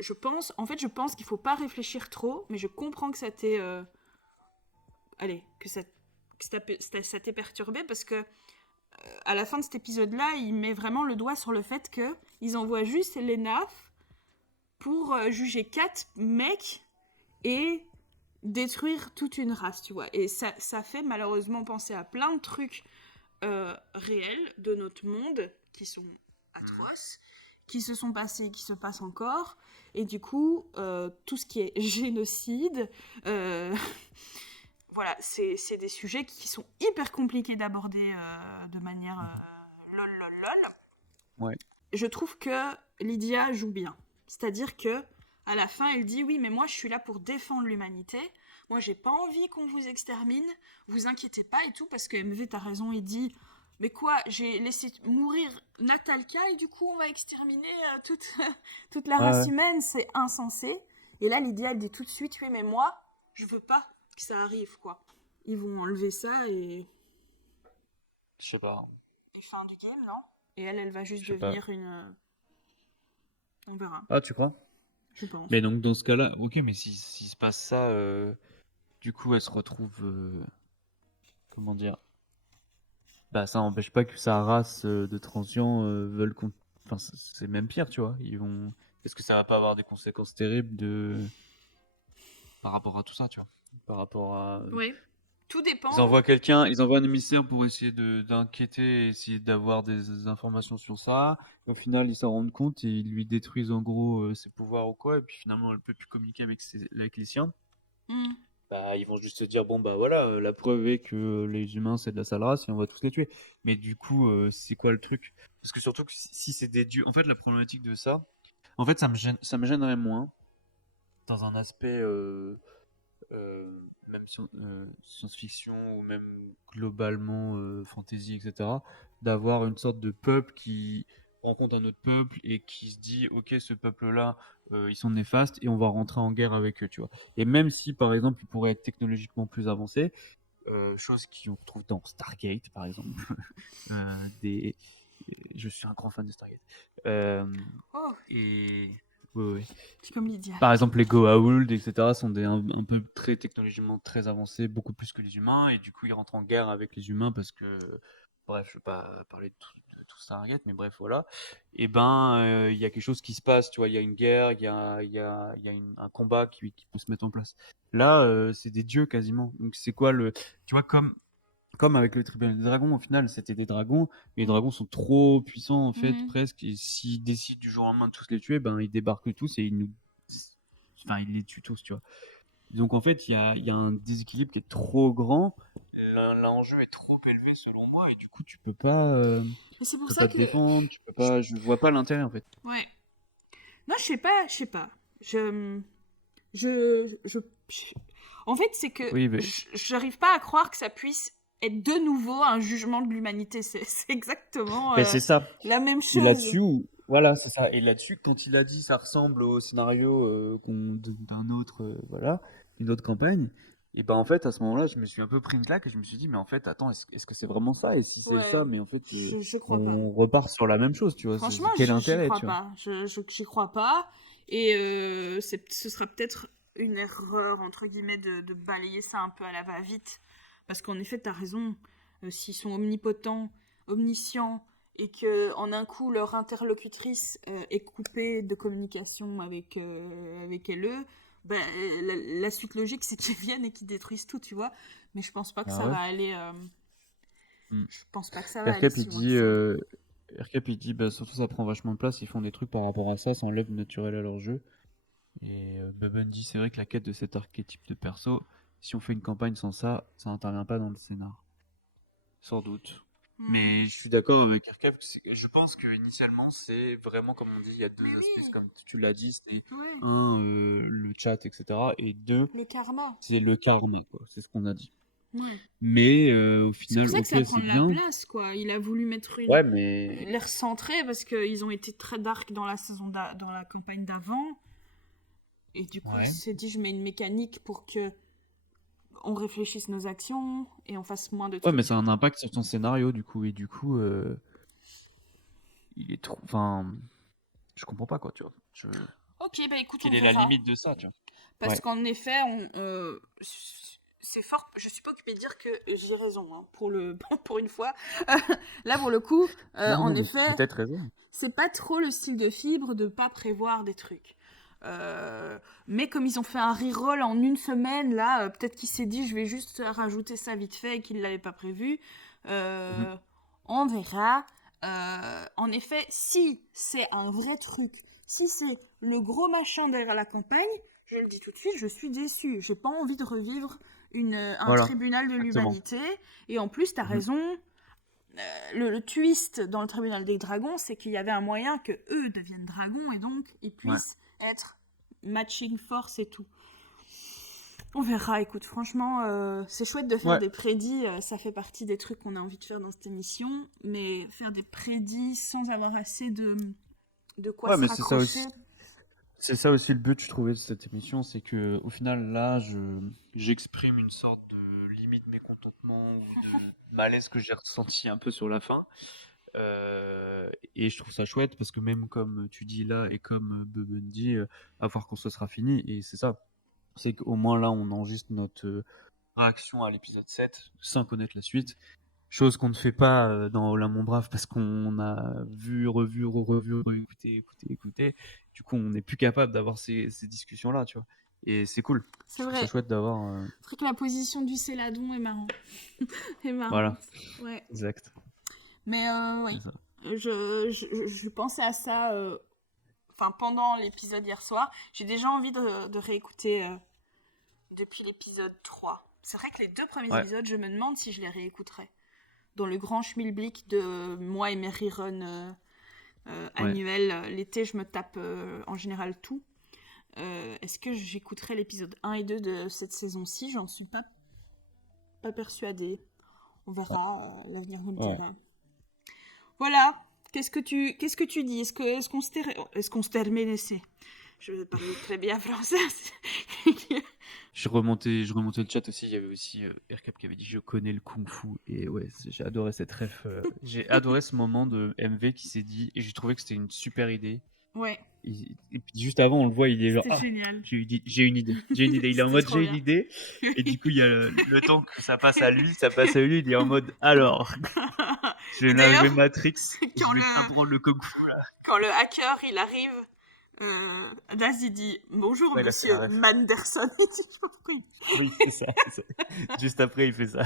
Je pense qu'il faut pas réfléchir trop, mais je comprends que ça t'ait, allez, ça t'ait perturbé parce que à la fin de cet épisode-là, il met vraiment le doigt sur le fait que ils envoient juste les NAF pour juger 4 mecs et détruire toute une race, tu vois. Et ça fait malheureusement penser à plein de trucs réels de notre monde qui sont atroces, qui se sont passés, qui se passent encore. Et du coup, tout ce qui est génocide, voilà, c'est des sujets qui sont hyper compliqués d'aborder de manière lol lol lol. Ouais. Je trouve que Lydia joue bien. C'est-à-dire que à la fin, elle dit oui, mais moi je suis là pour défendre l'humanité. Moi j'ai pas envie qu'on vous extermine. Vous inquiétez pas et tout parce que MV t'as raison, il dit mais quoi, j'ai laissé mourir Natalka et du coup on va exterminer toute la Ouais, race ouais. humaine, c'est insensé. Et là Lydia elle dit tout de suite oui mais moi je veux pas que ça arrive quoi. Ils vont enlever ça et Je sais pas. fin du game non. Et elle va juste Je sais pas. devenir une on verra, Ah, tu crois? je pense. Mais donc dans ce cas-là, ok, mais s'il se passe ça, du coup elle se retrouve, comment dire? Bah ça n'empêche pas que sa race de transients veulent qu'on... Enfin c'est même pire, tu vois. Ils vont... Est-ce que ça va pas avoir des conséquences terribles par rapport à tout ça, tu vois? Par rapport à... Oui. Tout Ils dépend. envoient quelqu'un, ils envoient un émissaire pour essayer d'inquiéter, essayer d'avoir des informations sur ça. Au final, ils s'en rendent compte et ils lui détruisent en gros ses pouvoirs ou quoi. Et puis finalement, elle peut plus communiquer avec les siens. Hmm. Bah, ils vont juste se dire, bon bah voilà, la preuve est que les humains c'est de la sale race et on va tous les tuer. Mais du coup, c'est quoi le truc? Parce que surtout que si c'est des dieux, en fait la problématique de ça, en fait ça me gênerait moins dans un aspect même science-fiction ou même globalement fantasy, etc., d'avoir une sorte de peuple qui rencontre un autre peuple et qui se dit ok ce peuple-là ils sont néfastes et on va rentrer en guerre avec eux, tu vois. Et même si par exemple ils pourraient être technologiquement plus avancés, chose qu'on retrouve dans Stargate par exemple, euh, des... je suis un grand fan de Stargate. Oh, Et ouais, ouais. c'est comme Lydia. Par exemple, les Goa'uld, etc., sont un peu très technologiquement très avancés, beaucoup plus que les humains, et du coup, ils rentrent en guerre avec les humains parce que, bref, je ne vais pas parler de tout Stargate, mais bref, voilà. Et ben, il y a quelque chose qui se passe, tu vois, il y a une guerre, il y a un combat qui peut se mettre en place. Là, c'est des dieux quasiment. Donc, c'est quoi le. Tu vois, comme avec le tribunal des dragons, au final, c'était des dragons, mais les Hmm. dragons sont trop puissants, en fait, Mhm. presque, et s'ils décident du jour au lendemain de tous les tuer, ben, ils débarquent tous et ils nous. Enfin, ils les tuent tous, tu vois. Donc, en fait, il y a un déséquilibre qui est trop grand. L'enjeu est trop élevé, selon moi, et du coup, tu peux pas. Mais c'est Tu pour peux ça pas te que. défendre, tu peux je- pas. Je vois pas l'intérêt en fait. Ouais. Non, je sais pas. Je. En fait, c'est que Oui, mais j'arrive pas à croire que ça puisse être de nouveau un jugement de l'humanité. C'est exactement ben, c'est ça. la même Et chose. là-dessus, voilà, c'est ça. Et là-dessus, quand il a dit ça ressemble au scénario d'un autre, voilà, une autre campagne, et ben en fait, à ce moment-là, je me suis un peu pris une claque et je me suis dit, mais en fait, attends, est-ce que c'est vraiment ça? Et si c'est ça, Ouais, mais en fait, je crois pas. on repart sur la même chose, tu vois. Franchement, Quel j'y intérêt, crois tu vois? pas. J'y crois pas. Et ce sera peut-être une erreur, entre guillemets, de balayer ça un peu à la va-vite. Parce qu'en effet, t'as raison. S'ils sont omnipotents, omniscients, et que en un coup, leur interlocutrice est coupée de communication avec LE, ben, la suite logique, c'est qu'ils viennent et qu'ils détruisent tout, tu vois. Mais je pense pas que Ah ça ouais. va aller... Hmm. je pense pas que ça va aller Aircap, si loin que ça. Il dit, bah, surtout ça prend vachement de place, ils font des trucs par rapport à ça, ça enlève le naturel à leur jeu. Et Bubben dit, c'est vrai que la quête de cet archétype de perso, si on fait une campagne sans ça, ça n'intervient pas dans le scénar. Sans doute. Hmm. Mais je suis d'accord avec Aircap, je pense que initialement c'est vraiment comme on dit, il y a Mais deux aspects, oui, comme tu l'as dit, c'est oui. un, le chat, etc. Et deux, Le karma. c'est le karma, quoi. C'est ce qu'on a dit. Ouais. Mais au C'est pour final, ça que ok, ça prend c'est de la bien. place, quoi. Il a voulu mettre Ouais, mais l'air centré parce qu'ils ont été très dark dans dans la campagne d'avant. Et du coup, il ouais. s'est dit, je mets une mécanique pour que on réfléchisse nos actions et on fasse moins de Ouais, mais trucs. ça a un impact sur ton scénario, du coup. Et du coup, il est trop. Enfin, je comprends pas, quoi, tu vois. Ok, bah écoute, on Quelle est la verra. limite de ça, tu vois? Parce Ouais. qu'en effet, c'est fort. Je suis pas occupée de dire que j'ai raison, hein, pour une fois. Là, pour le coup, Non, en non, mais effet, t'as peut-être raison. c'est pas trop le style de Fibre de pas prévoir des trucs. Mais comme ils ont fait un reroll en une semaine, là, peut-être qu'il s'est dit je vais juste rajouter ça vite fait et qu'il l'avait pas prévu. Mhm. Euh, on verra. En effet, si c'est un vrai truc, si c'est le gros machin derrière la campagne, je le dis tout de suite, je suis déçue. J'ai pas envie de revivre un Voilà, tribunal de exactement. l'humanité. Et en plus, t'as Mhm. raison, le twist dans le tribunal des dragons, c'est qu'il y avait un moyen que eux deviennent dragons et donc ils Ouais. puissent être matching force et tout. On verra, écoute, franchement, c'est chouette de faire Ouais. des prédits, ça fait partie des trucs qu'on a envie de faire dans cette émission, mais faire des prédits sans avoir assez de quoi Ouais, se mais c'est ça raccrocher. aussi. C'est ça aussi le but, je trouvais, de cette émission, c'est que au final, là, j'exprime une sorte de limite mécontentement ou de malaise que j'ai ressenti un peu sur la fin. Et je trouve ça chouette parce que même comme tu dis là et comme Bubben dit, à voir quand ce sera fini, et c'est ça. C'est qu'au moins là, on enregistre notre réaction à l'épisode 7 sans connaître la suite. Chose qu'on ne fait pas dans Olin Mon Brave parce qu'on a vu, revu, revu, écouté. Du coup, on n'est plus capable d'avoir ces discussions-là, tu vois. Et c'est cool. C'est Je trouve ça vrai. chouette d'avoir. C'est vrai que la position du céladon est marrant. est Voilà, marrante. Ouais. exact. Mais C'est oui, ça. je pensais à ça pendant l'épisode hier soir. J'ai déjà envie de réécouter depuis l'épisode 3. C'est vrai que les deux premiers Ouais, épisodes, je me demande si je les réécouterais. Dans le grand schmilblick de moi et mes reruns ouais. annuels, l'été, je me tape en général tout. Est-ce que j'écouterai l'épisode 1 et 2 de cette saison-ci? J'en suis pas persuadée. On verra, l'avenir nous le Ouais. dira. Voilà. Qu'est-ce que tu dis? Est-ce qu'on se termine ici? Je parle très bien français. Je remontais le chat aussi. Il y avait aussi Aircap qui avait dit je connais le kung fu. Et ouais, j'ai adoré cette ref. J'ai adoré ce moment de MV qui s'est dit. Et j'ai trouvé que c'était une super idée. Ouais, Et puis juste avant, on le voit, il est genre c'était ah, génial. j'ai une idée. J'ai une idée. Il est en C'était mode trop j'ai une bien. idée. Et du coup, il y a le temps que ça passe à lui, ça passe à lui. Il est en mode alors, je Et vais d'ailleurs, l'enlever Matrix. Je quand vais le, t'apprendre le kung fu. quand le hacker il arrive, Daz il dit bonjour Ouais, là, c'est monsieur la ref. Manderson. Il dit, je sais pas pourquoi Oui, c'est ça, c'est ça. Juste après, il fait ça.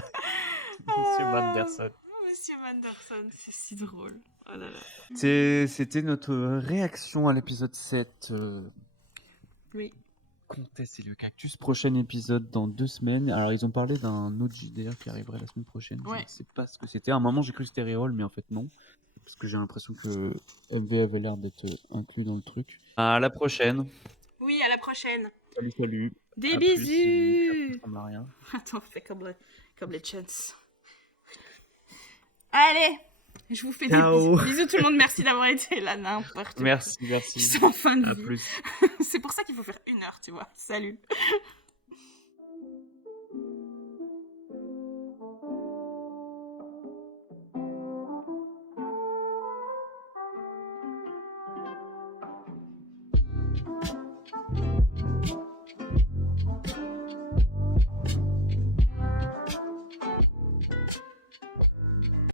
Monsieur Ah, Manderson. monsieur Manderson, c'est si drôle. Oh là là. C'était notre réaction à l'épisode 7. Oui. Comtesse et le cactus. Prochain épisode dans 2 semaines. Alors, ils ont parlé d'un autre JDR qui arriverait la semaine prochaine. Je ne Ouais. sais pas ce que c'était. À un moment, j'ai cru que c'était Reroll, mais en fait, non. parce que j'ai l'impression que MV avait l'air d'être inclus dans le truc. À la prochaine. Oui, à la prochaine. Salut, salut. Des À plus, puis à bisous. plus, on a rien. Attends, fais comme les chants. Allez, je vous fais Ciao. des bisous. Bisous tout le monde, merci d'avoir été là, n'importe quoi. Merci. Ils sont en fin de À vie. plus. C'est pour ça qu'il faut faire 1 heure, tu vois. Salut.